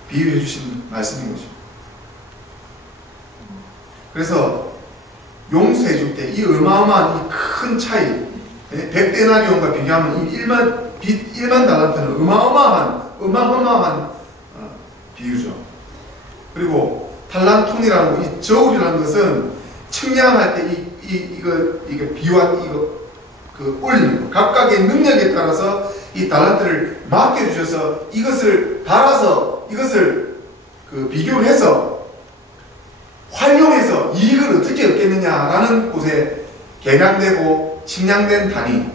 비유해 주신 말씀인 것입니다. 그래서 용서해 줄 때 이 어마어마한 이 큰 차이, 100데나리온과 비교하면 이 1만 달란트는 어마어마한 비유죠. 그리고 탈란톤이라고, 이 저울이라는 것은 측량할 때 이거 비유한 그 올리는 거, 각각의 능력에 따라서 이 달란트를 맡겨주셔서 이것을 달아서, 이것을 그 비교를 해서 활용해서 이익을 어떻게 얻겠느냐라는 곳에 계량되고 측량된 단위,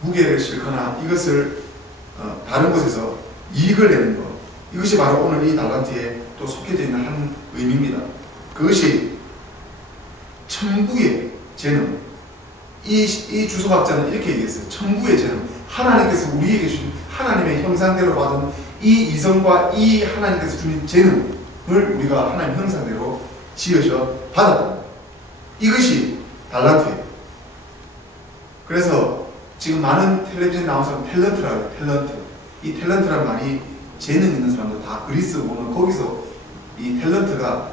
무게를 싣거나 이것을 다른 곳에서 이익을 내는 것, 이것이 바로 오늘 이 달란트에 또 속해져 있는 한 의미입니다. 그것이 천부의 재능. 이 주석학자는 이렇게 얘기했어요. 천부의 재능. 하나님께서 우리에게 주신 하나님의 형상대로 받은 이 이성과 이 하나님께서 주신 재능을 우리가 하나님 형상대로 지어져 받았다. 이것이 달란트예요. 그래서 지금 많은 텔레비전 나와서 탤런트라고 해요. 탤런트. 이 탤런트란 말이 재능 있는 사람들 다 그리스 오는, 거기서 이 탤런트가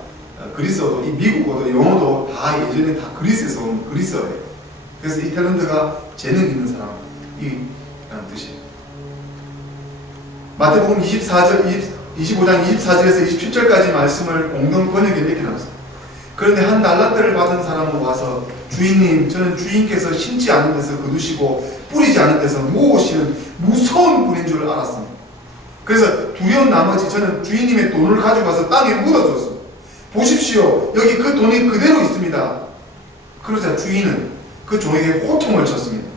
그리스어도, 이 미국어도, 영어도 다 예전에 다 그리스에서 온 그리스어예요. 그래서 이 탤런트가 재능 있는 사람이라는 뜻이에요. 마태복음 25장 24절에서 27절까지 말씀을 공동 번역에 이렇게 나왔어요. 그런데 한 달란트를 받은 사람은 와서, 주인님, 저는 주인께서 심지 않은 데서 거두시고 뿌리지 않은 데서 모으시는 무서운 분인 줄 알았습니다. 그래서 두려운 나머지 저는 주인님의 돈을 가져가서 땅에 묻어줬습니다. 보십시오, 여기 그 돈이 그대로 있습니다. 그러자 주인은 그 종에게 호통을 쳤습니다.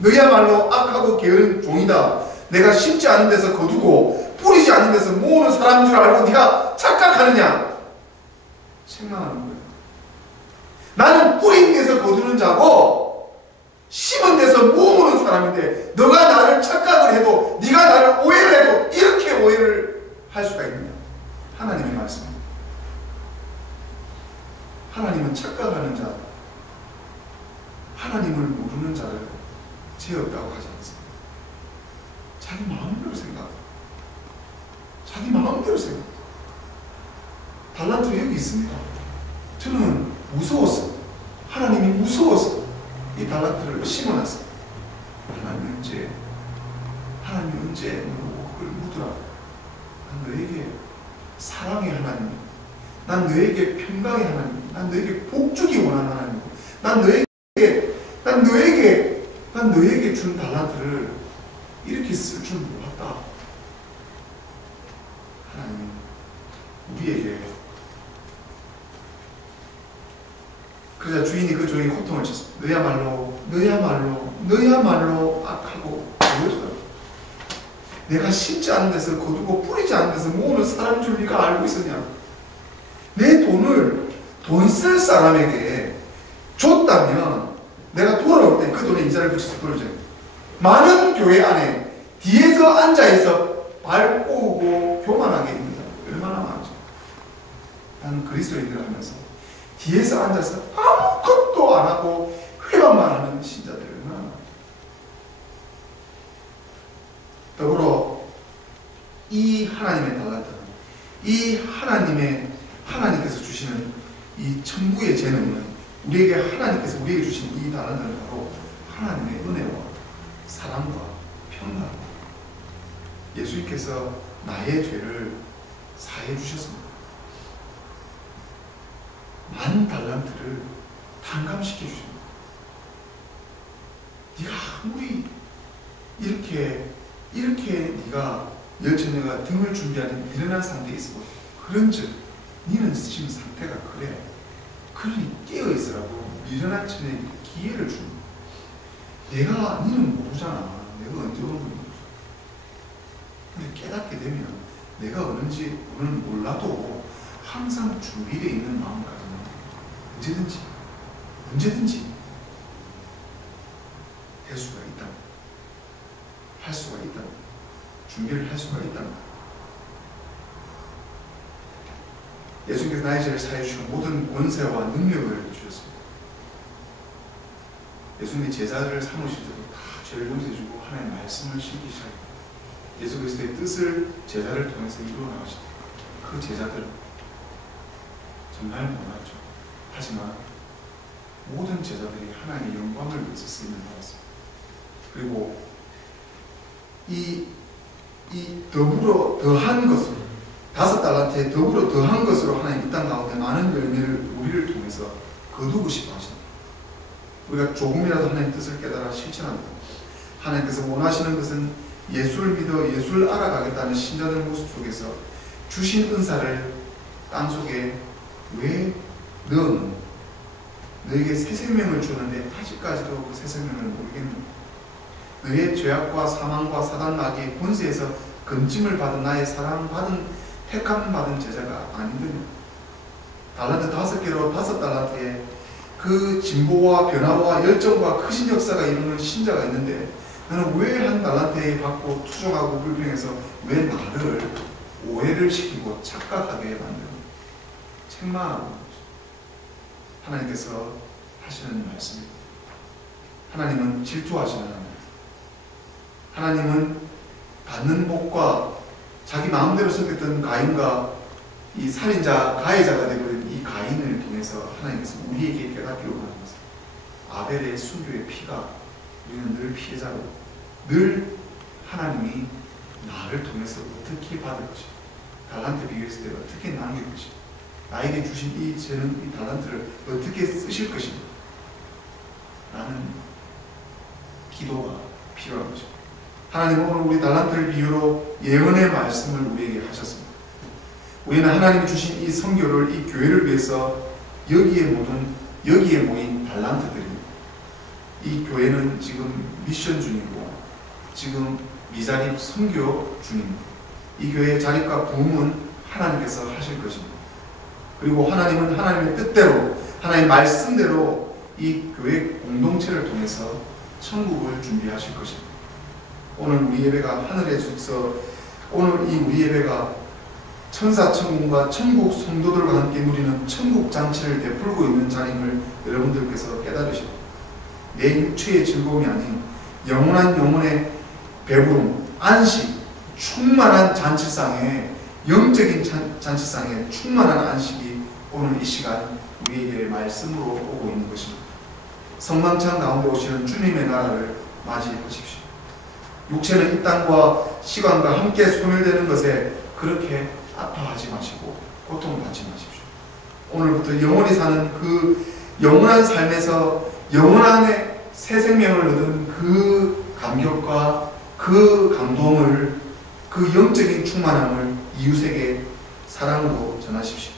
너야말로 악하고 게으른 종이다. 내가 심지 않은 데서 거두고 뿌리지 않은 데서 모으는 사람인 줄 알고 네가 착각하느냐? 책망하는 거예요. 나는 뿌린 데서 거두는 자고 심은 데서 모으는 사람인데, 너가 나를 착각을 해도, 네가 나를 오해를 해도 이렇게 오해를 할 수가 있느냐? 하나님의 말씀입니다. 하나님은 착각하는 자, 하나님을 모르는 자를 죄 없다고 하지 않습니다. 자기 마음대로 생각합니다. 자기 마음대로 생각합니다. 달란트 여기 있습니다. 저는 무서웠어. 하나님이 무서워서 이 달란트를 심어놨어. 하나님이 언제 그걸 묻으라. 난 너에게 사랑의 하나님, 난 너에게 평강의 하나님, 난 너에게 복주기 원하는 하나님, 난 너에게 준 달란트를 이렇게 쓸 줄 몰랐다. 하나님 우리에게. 그러자 주인이 그 종에게 호통을 쳤어. 너야말로 악하고 어리석다. 내가 심지 않은 데서 거두고 뿌리지 않은 데서 모으는 사람인 줄 네가 알고 있었냐? 내 돈을 돈 쓸 사람에게 줬다면 내가 돌아올 때 그 돈에 이자를 붙여서 돌려줘요. 많은 교회 안에 뒤에서 앉아있어 발 꼬우고 교만하게 있는 사람 얼마나 많죠. 나는 그리스도인들 하면서 뒤에서 앉아서 아무것도 안 하고 회방만 하는 신자들 얼마나 많죠. 더불어 이 하나님의 달란트는 이 하나님께서 주시는 이 천국의 재능은 하나님께서 우리에게 주신 이 달란트는 바로 하나님의 은혜와 사랑과 평강. 예수님께서 나의 죄를 사해 주셨습니다. 만 달란트를 탕감시켜 주십니다. 네가 아무리 이렇게 네가 열처녀가 등을 준비하는 미련한 상태에 있어 그런즉 너는 지금 상태가 그래. 그러니 깨어있으라고 미련한 처녀에게 기회를 줍니다. 너는 모르잖아. 내가 언제 오는 건지. 근데 깨닫게 되면 내가 오는지 오는 몰라도 항상 준비되어 있는 마음가짐은 언제든지 될 수가 있다. 할 수가 있다. 준비를 할 수가 있다. 예수님께서 나의 죄를 사해 주시고 모든 권세와 능력을 주셨습니다. 예수님이 제자들을 삼으실 때도 다 죄를 용서해 주고 하나님의 말씀을 심기 시작합니다. 예수 그리스도의 뜻을 제자를 통해서 이루어 나가십니다. 그 제자들은 정말 못났죠. 하지만 모든 제자들이 하나님의 영광을 위해서 쓰임을 받았습니다. 그리고 이 더불어 더한 것으로 5달란트에 더불어 더한 것으로 하나님 이 땅 가운데 많은 열매를 우리를 통해서 거두고 싶어 하십니다. 우리가 조금이라도 하나님의 뜻을 깨달아 실천합니다. 하나님께서 원하시는 것은 예수를 믿어 예수를 알아가겠다는 신자들 모습 속에서 주신 은사를 땅속에 왜 너는 너에게 새 생명을 주는데 아직까지도 그 새 생명을 모르겠느냐? 너의 죄악과 사망과 사단 마귀의 권세에서 건짐을 받은 나의 사랑받은 택함받은 제자가 아니더냐? 달란트 5개로 5달란트에 그 진보와 변화와 열정과 크신 역사가 이루는 신자가 있는데 너는 왜 한 달란트에 받고 투정하고 불평해서 왜 나를 오해를 시키고 착각하게 만드는 책망하는 거죠. 하나님께서 하시는 말씀입니다. 하나님은 질투하시는 하나님. 하나님은 받는 복과 자기 마음대로 섬겼던 가인과 이 살인자, 가해자가 되버린 이 가인을 통해서 하나님께서 우리에게 깨닫기를 원합니다. 아벨의 순교의 피가 우리는 늘 피해자로 늘 하나님이 나를 통해서 어떻게 받을 것이 달란트 비교했을 때 어떻게 나눌 것이 나에게 주신 이 재능, 이 달란트를 어떻게 쓰실 것인가 라는 기도가 필요한 것입니다. 하나님은 오늘 우리 달란트를 비유로 예언의 말씀을 우리에게 하셨습니다. 우리는 하나님이 주신 이 선교를 이 교회를 위해서 여기에 모인 달란트들입니다. 이 교회는 지금 미션 중이고 지금 미자립 선교 중입니다. 이 교회의 자립과 부흥은 하나님께서 하실 것입니다. 그리고 하나님은 하나님의 뜻대로 하나님의 말씀대로 이 교회 공동체를 통해서 천국을 준비하실 것입니다. 오늘 우리 예배가 하늘에서 오늘 이 우리 예배가 천사천군과 천국 성도들과 함께 누리는 천국 잔치를 베풀고 있는 자임을 여러분들께서 깨달으시고 내 육체의 즐거움이 아닌 영원한 영혼의 배부름, 안식, 충만한 잔치상에 영적인 잔치상에 충만한 안식이 오늘 이 시간 우리에게 말씀으로 오고 있는 것입니다. 성만찬 가운데 오시는 주님의 나라를 맞이하십시오. 육체는 이 땅과 시간과 함께 소멸되는 것에 그렇게 아파하지 마시고 고통받지 마십시오. 오늘부터 영원히 사는 그 영원한 삶에서 영원한 새 생명을 얻은 그 감격과 그 감동을, 그 영적인 충만함을 이웃에게 사랑으로 전하십시오.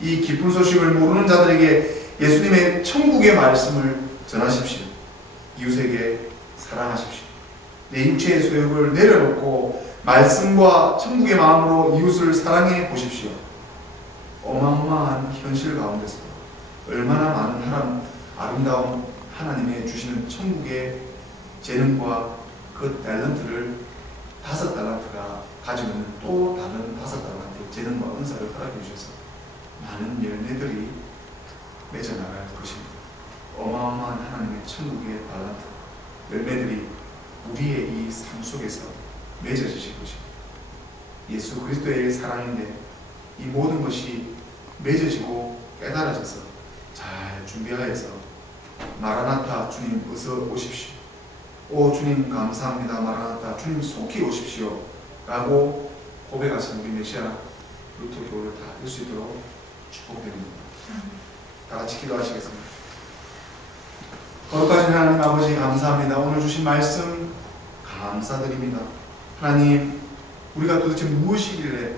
이 기쁜 소식을 모르는 자들에게 예수님의 천국의 말씀을 전하십시오. 이웃에게 사랑하십시오. 내 육체의 소욕을 내려놓고 말씀과 천국의 마음으로 이웃을 사랑해 보십시오. 어마어마한 현실 가운데서 얼마나 많은 아름다운 하나님의 주시는 천국의 재능과 그 탤런트를 5달란트가 가지고 있는 또 다른 5달란트의 재능과 은사를 허락해 주셔서 많은 열매들이 맺어나갈 것입니다. 어마어마한 하나님의 천국의 달란트 열매들이 우리의 이 삶 속에서 맺어지실 것입니다. 예수 그리스도의 사랑인데 이 모든 것이 맺어지고 깨달아져서 잘 준비하여서 마라나타 주님 어서 오십시오. 오 주님 감사합니다. 마라나타 주님 속히 오십시오 라고 고백하신 우리 메시아 루터 교회를 다 할 수 있도록 축복드립니다. 다 같이 기도하시겠습니다. 거룩하신 하나님 아버지 감사합니다. 오늘 주신 말씀 감사드립니다. 하나님 우리가 도대체 무엇이길래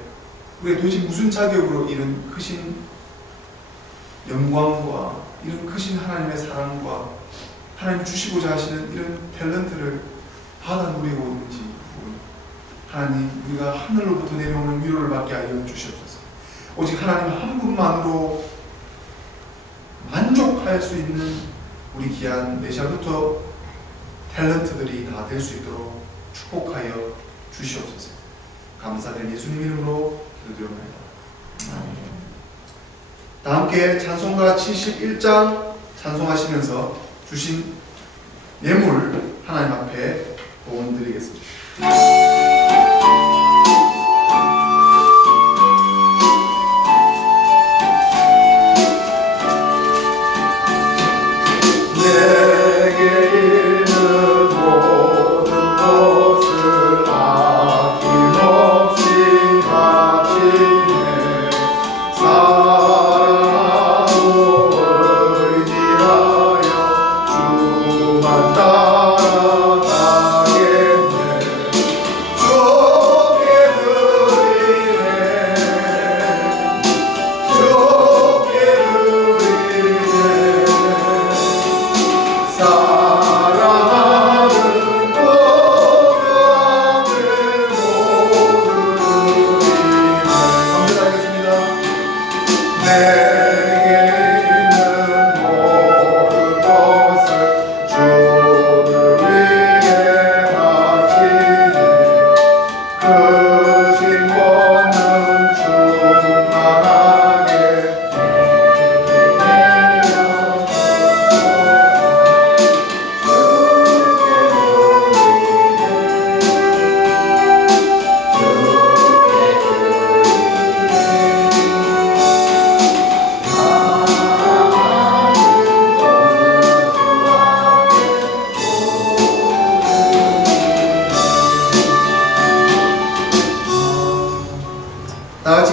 우리가 도대체 무슨 자격으로 이런 크신 영광과 이런 크신 하나님의 사랑과 하나님 주시고자 하시는 이런 탤런트를 받아 누리고 있는지 모릅니다. 하나님 우리가 하늘로부터 내려오는 위로를 받게 하여 주시옵소서. 오직 하나님 한 분만으로 만족할 수 있는 우리 귀한 메시아 루터 탤런트들이 다 될 수 있도록 축복하여 주시옵소서. 감사드린 예수님 이름으로 기도드립니다. 아멘. 다 함께 찬송가 71장 찬송하시면서 주신 예물 하나님 앞에 도움 드리겠습니다.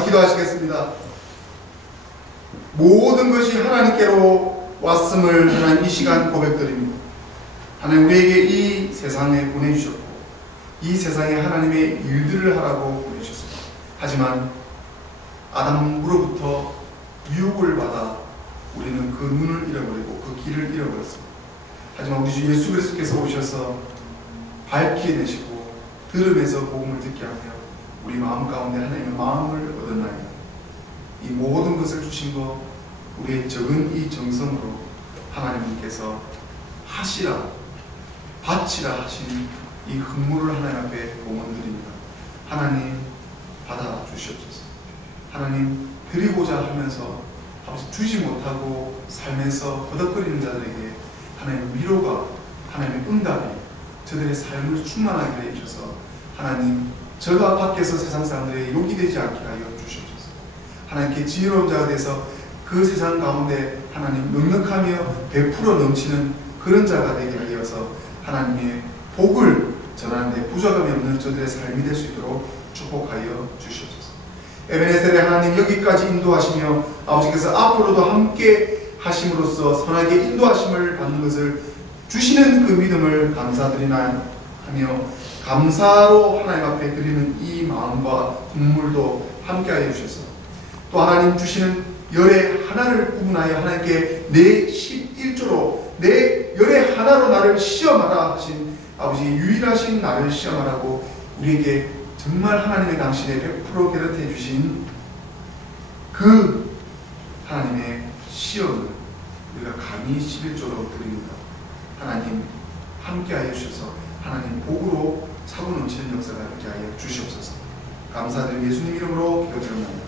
기도하시겠습니다. 모든 것이 하나님께로 왔음을 하나님 이 시간 고백드립니다. 하나님 우리에게 이 세상에 보내주셨고 이 세상에 하나님의 일들을 하라고 보내주셨습니다. 하지만 아담으로부터 유혹을 받아 우리는 그 눈을 잃어버리고 그 길을 잃어버렸습니다. 하지만 우리 주 예수 그리스도께서 오셔서 밝게 되시고 들음에서 복음을 듣게 하며 우리 마음 가운데 하나님의 마음을 얻었나이다. 이 모든 것을 주신 것 우리의 적은 이 정성으로 하나님께서 하시라 바치라 하신 이 근무를 하나님 앞에 공헌드립니다. 하나님 받아 주시옵소서. 하나님 드리고자 하면서 주지 못하고 삶에서 버덕거리는 자들에게 하나님의 위로가 하나님의 응답이 저들의 삶을 충만하게 해주셔서 하나님 저가 밖에서 세상 사람들에게 욕이 되지 않게 하여 주시옵소서. 하나님께 지혜로운 자가 돼서 그 세상 가운데 하나님 넉넉하며 베풀어 넘치는 그런 자가 되게 하여서 하나님의 복을 전하는데 부족함이 없는 저들의 삶이 될 수 있도록 축복하여 주시옵소서. 에베네셀의 하나님 여기까지 인도하시며 아버지께서 앞으로도 함께 하심으로써 선하게 인도하심을 받는 것을 주시는 그 믿음을 감사드리나 하며 감사로 하나님 앞에 드리는 이 마음과 눈물도 함께하여 주셔서 또 하나님 주시는 열의 하나를 구분하여 하나님께 내 11조로 내 열의 하나로 나를 시험하라 하신 아버지 유일하신 나를 시험하라고 우리에게 정말 하나님의 당신의 100% 개런티해 주신 그 하나님의 시험을 우리가 감히 11조로 드립니다. 하나님 함께하여 주셔서 하나님 복으로 차고 넘치는 역사가 있게 하여 주시옵소서. 감사드리는 예수님 이름으로 기도드립니다.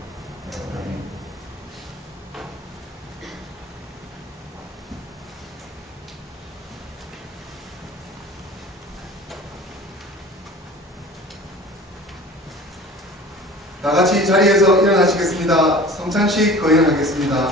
다 같이 자리에서 일어나시겠습니다. 성찬식 거행하겠습니다.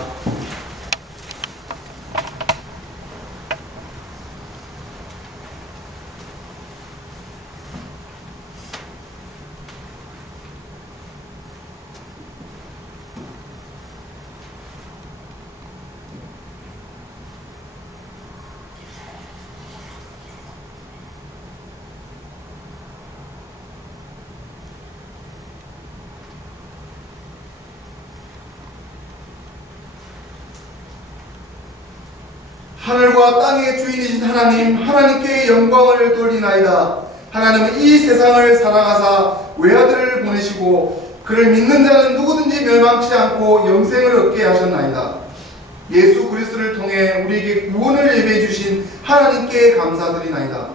하늘과 땅의 주인이신 하나님, 하나님께 영광을 돌리나이다. 하나님은 이 세상을 사랑하사 외아들을 보내시고 그를 믿는 자는 누구든지 멸망치 않고 영생을 얻게 하셨나이다. 예수 그리스도를 통해 우리에게 구원을 예배해 주신 하나님께 감사드리나이다.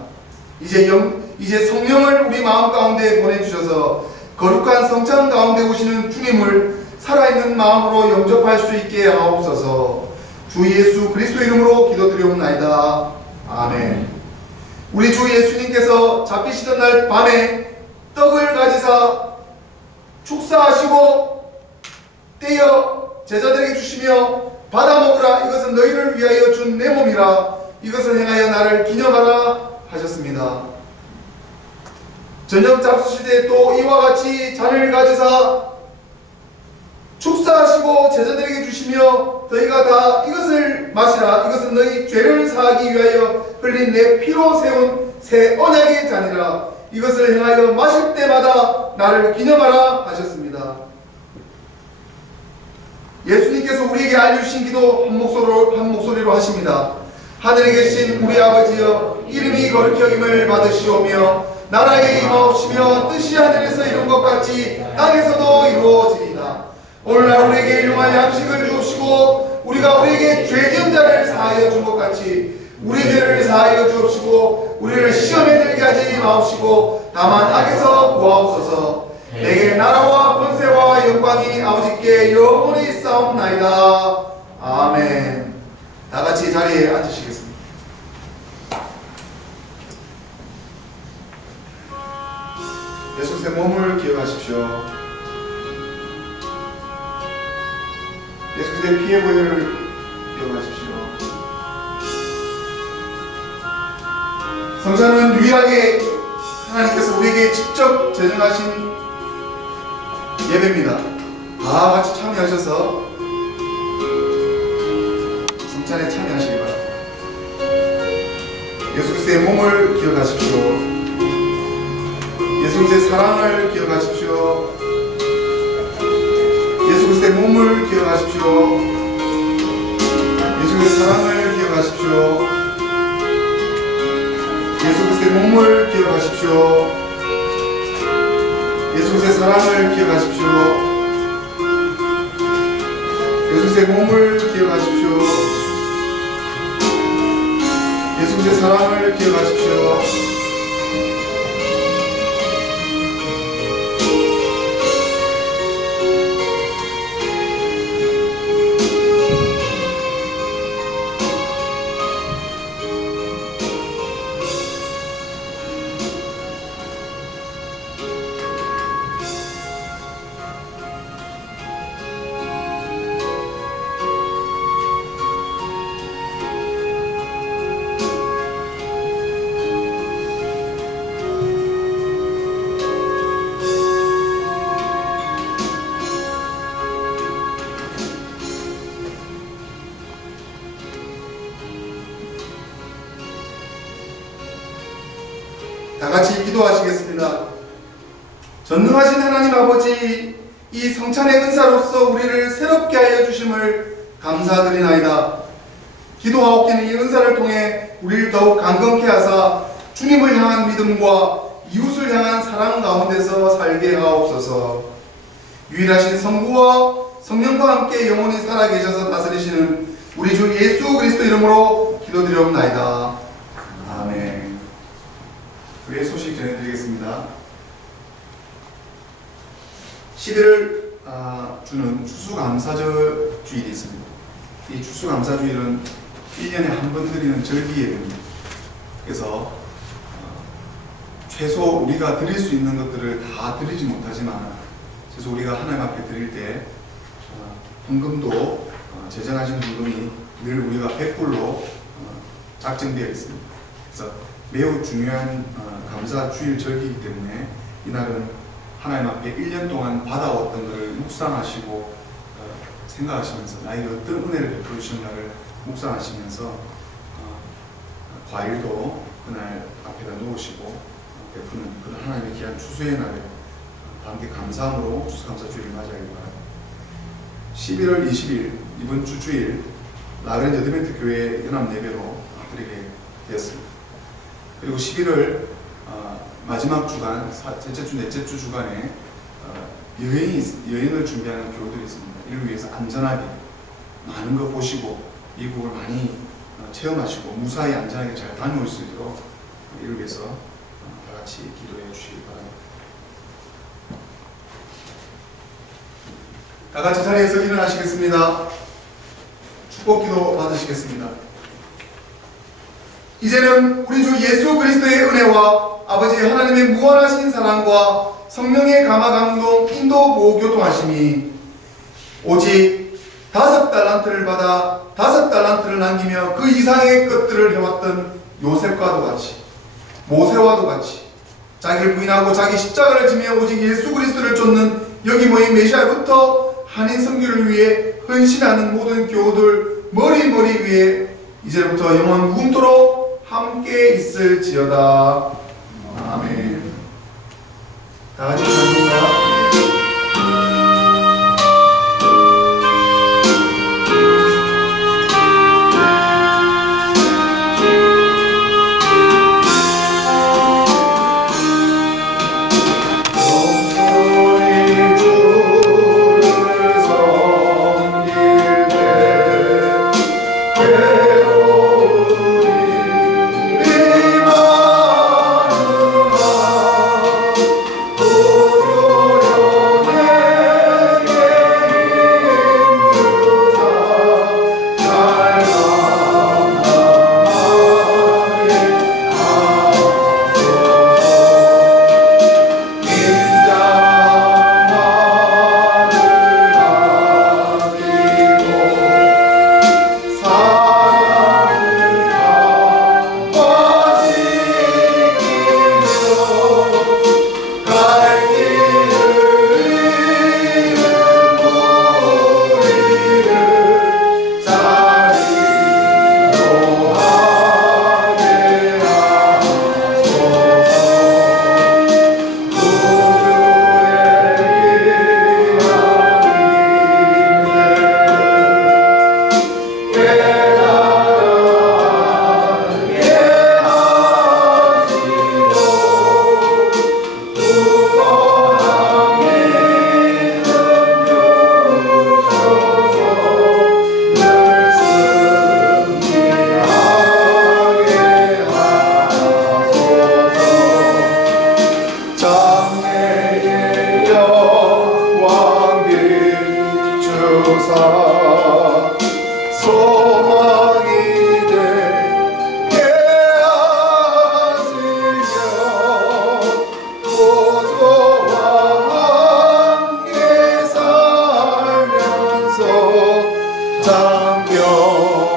이제 성령을 우리 마음 가운데 보내주셔서 거룩한 성찬 가운데 오시는 주님을 살아있는 마음으로 영접할 수 있게 하옵소서. 주 예수 그리스도 이름으로 기도드리옵나이다. 아멘. 우리 주 예수님께서 잡히시던 날 밤에 떡을 가지사 축사하시고 떼어 제자들에게 주시며 받아 먹으라. 이것은 너희를 위하여 준 내 몸이라. 이것을 행하여 나를 기념하라 하셨습니다. 저녁 잡수실 때 또 이와 같이 잔을 가지사 축사하시고 제자들에게 주시며 너희가 다 이것을 마시라. 이것은 너희 죄를 사하기 위하여 흘린 내 피로 세운 새 언약의 잔이라. 이것을 행하여 마실 때마다 나를 기념하라 하셨습니다. 예수님께서 우리에게 알려주신 기도 한 목소리로 하십니다. 하늘에 계신 우리 아버지여, 이름이 거룩히 여김을 받으시오며 나라에 임하옵시며 뜻이 하늘에서 이룬 것 같이 땅에서도 이루어지리이다. 오늘날 우리에게 일용할 양식을 주옵시고 우리가 우리에게 죄 지은 자를 사하여 준 것 같이 우리 죄를 사하여 주옵시고 우리를 시험에 들게 하지 마옵시고 다만 악에서 구하옵소서. 내게 나라와 권세와 영광이 아버지께 영원히 있사옵나이다. 아멘. 다같이 자리에 앉으시겠습니다. 예수의 몸을 기억하십시오. 예수의 피의 보혈을 기억하십시오. 성찬은 유일하게 하나님께서 우리에게 직접 제정하신 예배입니다. 다 같이 참여하셔서 성찬에 참여하시기 바랍니다. 예수 그리스도의 몸을 기억하십시오. 예수 그리스도의 사랑을 기억하십시오. 예수 그리스도의 몸을 기억하십시오. 예수 그리스도의 사랑을 기억하십시오. 예수 그리스도의 몸을 기억하십시오. 예수 그리스도의 사랑을 기억하십시오. 예수 그리스도의 몸을 기억하십시오. 예수 그리스도의 사랑을 기억하십시오. 다 같이 기도하시겠습니다. 전능하신 하나님 아버지, 이 성찬의 은사로서 우리를 새롭게 하여 주심을 감사드리나이다. 기도하옵기는 이 은사를 통해 우리를 더욱 강건케 하사 주님을 향한 믿음과 이웃을 향한 사랑 가운데서 살게 하옵소서. 유일하신 성부와 성령과 함께 영원히 살아계셔서 다스리시는 우리 주 예수 그리스도 이름으로 기도드리옵나이다. 아멘. 교회 소식 전해드리겠습니다. 11월 주는 추수감사절 주일이 있습니다. 이 추수감사주일은 1년에 한 번 드리는 절기 예배입니다. 그래서 최소 우리가 드릴 수 있는 것들을 다 드리지 못하지만 최소 우리가 하나님 앞에 드릴 때 헌금도 제정하신 헌금이 늘 우리가 100불로 작정되어 있습니다. 그래서 매우 중요한 감사주일 절기이기 때문에 이날은 하나님 앞에 1년 동안 받아왔던 것을 묵상하시고 생각하시면서 나에게 어떤 은혜를 베풀어 주셨나를 묵상하시면서 과일도 그날 앞에다 놓으시고 베푸는 그런 하나님의 귀한 추수의 날에 함께 감사함으로 추수감사주일을 맞이하기 바랍니다. 11월 20일 이번 주 주일 라그랜드 어드벤트 교회 연합 예배로 드리게 되었습니다. 그리고 11월 마지막 주간, 셋째 주, 넷째 주 주간에 여행을 준비하는 교우들이 있습니다. 이를 위해서 안전하게 많은 거 보시고 미국을 많이 체험하시고 무사히 안전하게 잘 다녀올 수 있도록 이를 위해서 다 같이 기도해 주시기 바랍니다. 다 같이 자리에서 일어나시겠습니다. 축복기도 받으시겠습니다. 이제는 우리 주 예수 그리스도의 은혜와 아버지 하나님의 무한하신 사랑과 성령의 감화 감동 인도 보호 교통하심이 오직 5달란트를 받아 5달란트를 남기며 그 이상의 것들을 해왔던 요셉과도 같이 모세와도 같이 자기를 부인하고 자기 십자가를 지며 오직 예수 그리스도를 쫓는 여기 모인 메시아부터 한인 선교를 위해 헌신하는 모든 교우들 머리 위에 이제부터 영원 무궁토록 함께 있을지어다. 아멘. 다 같이 찬송가.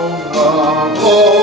장경하고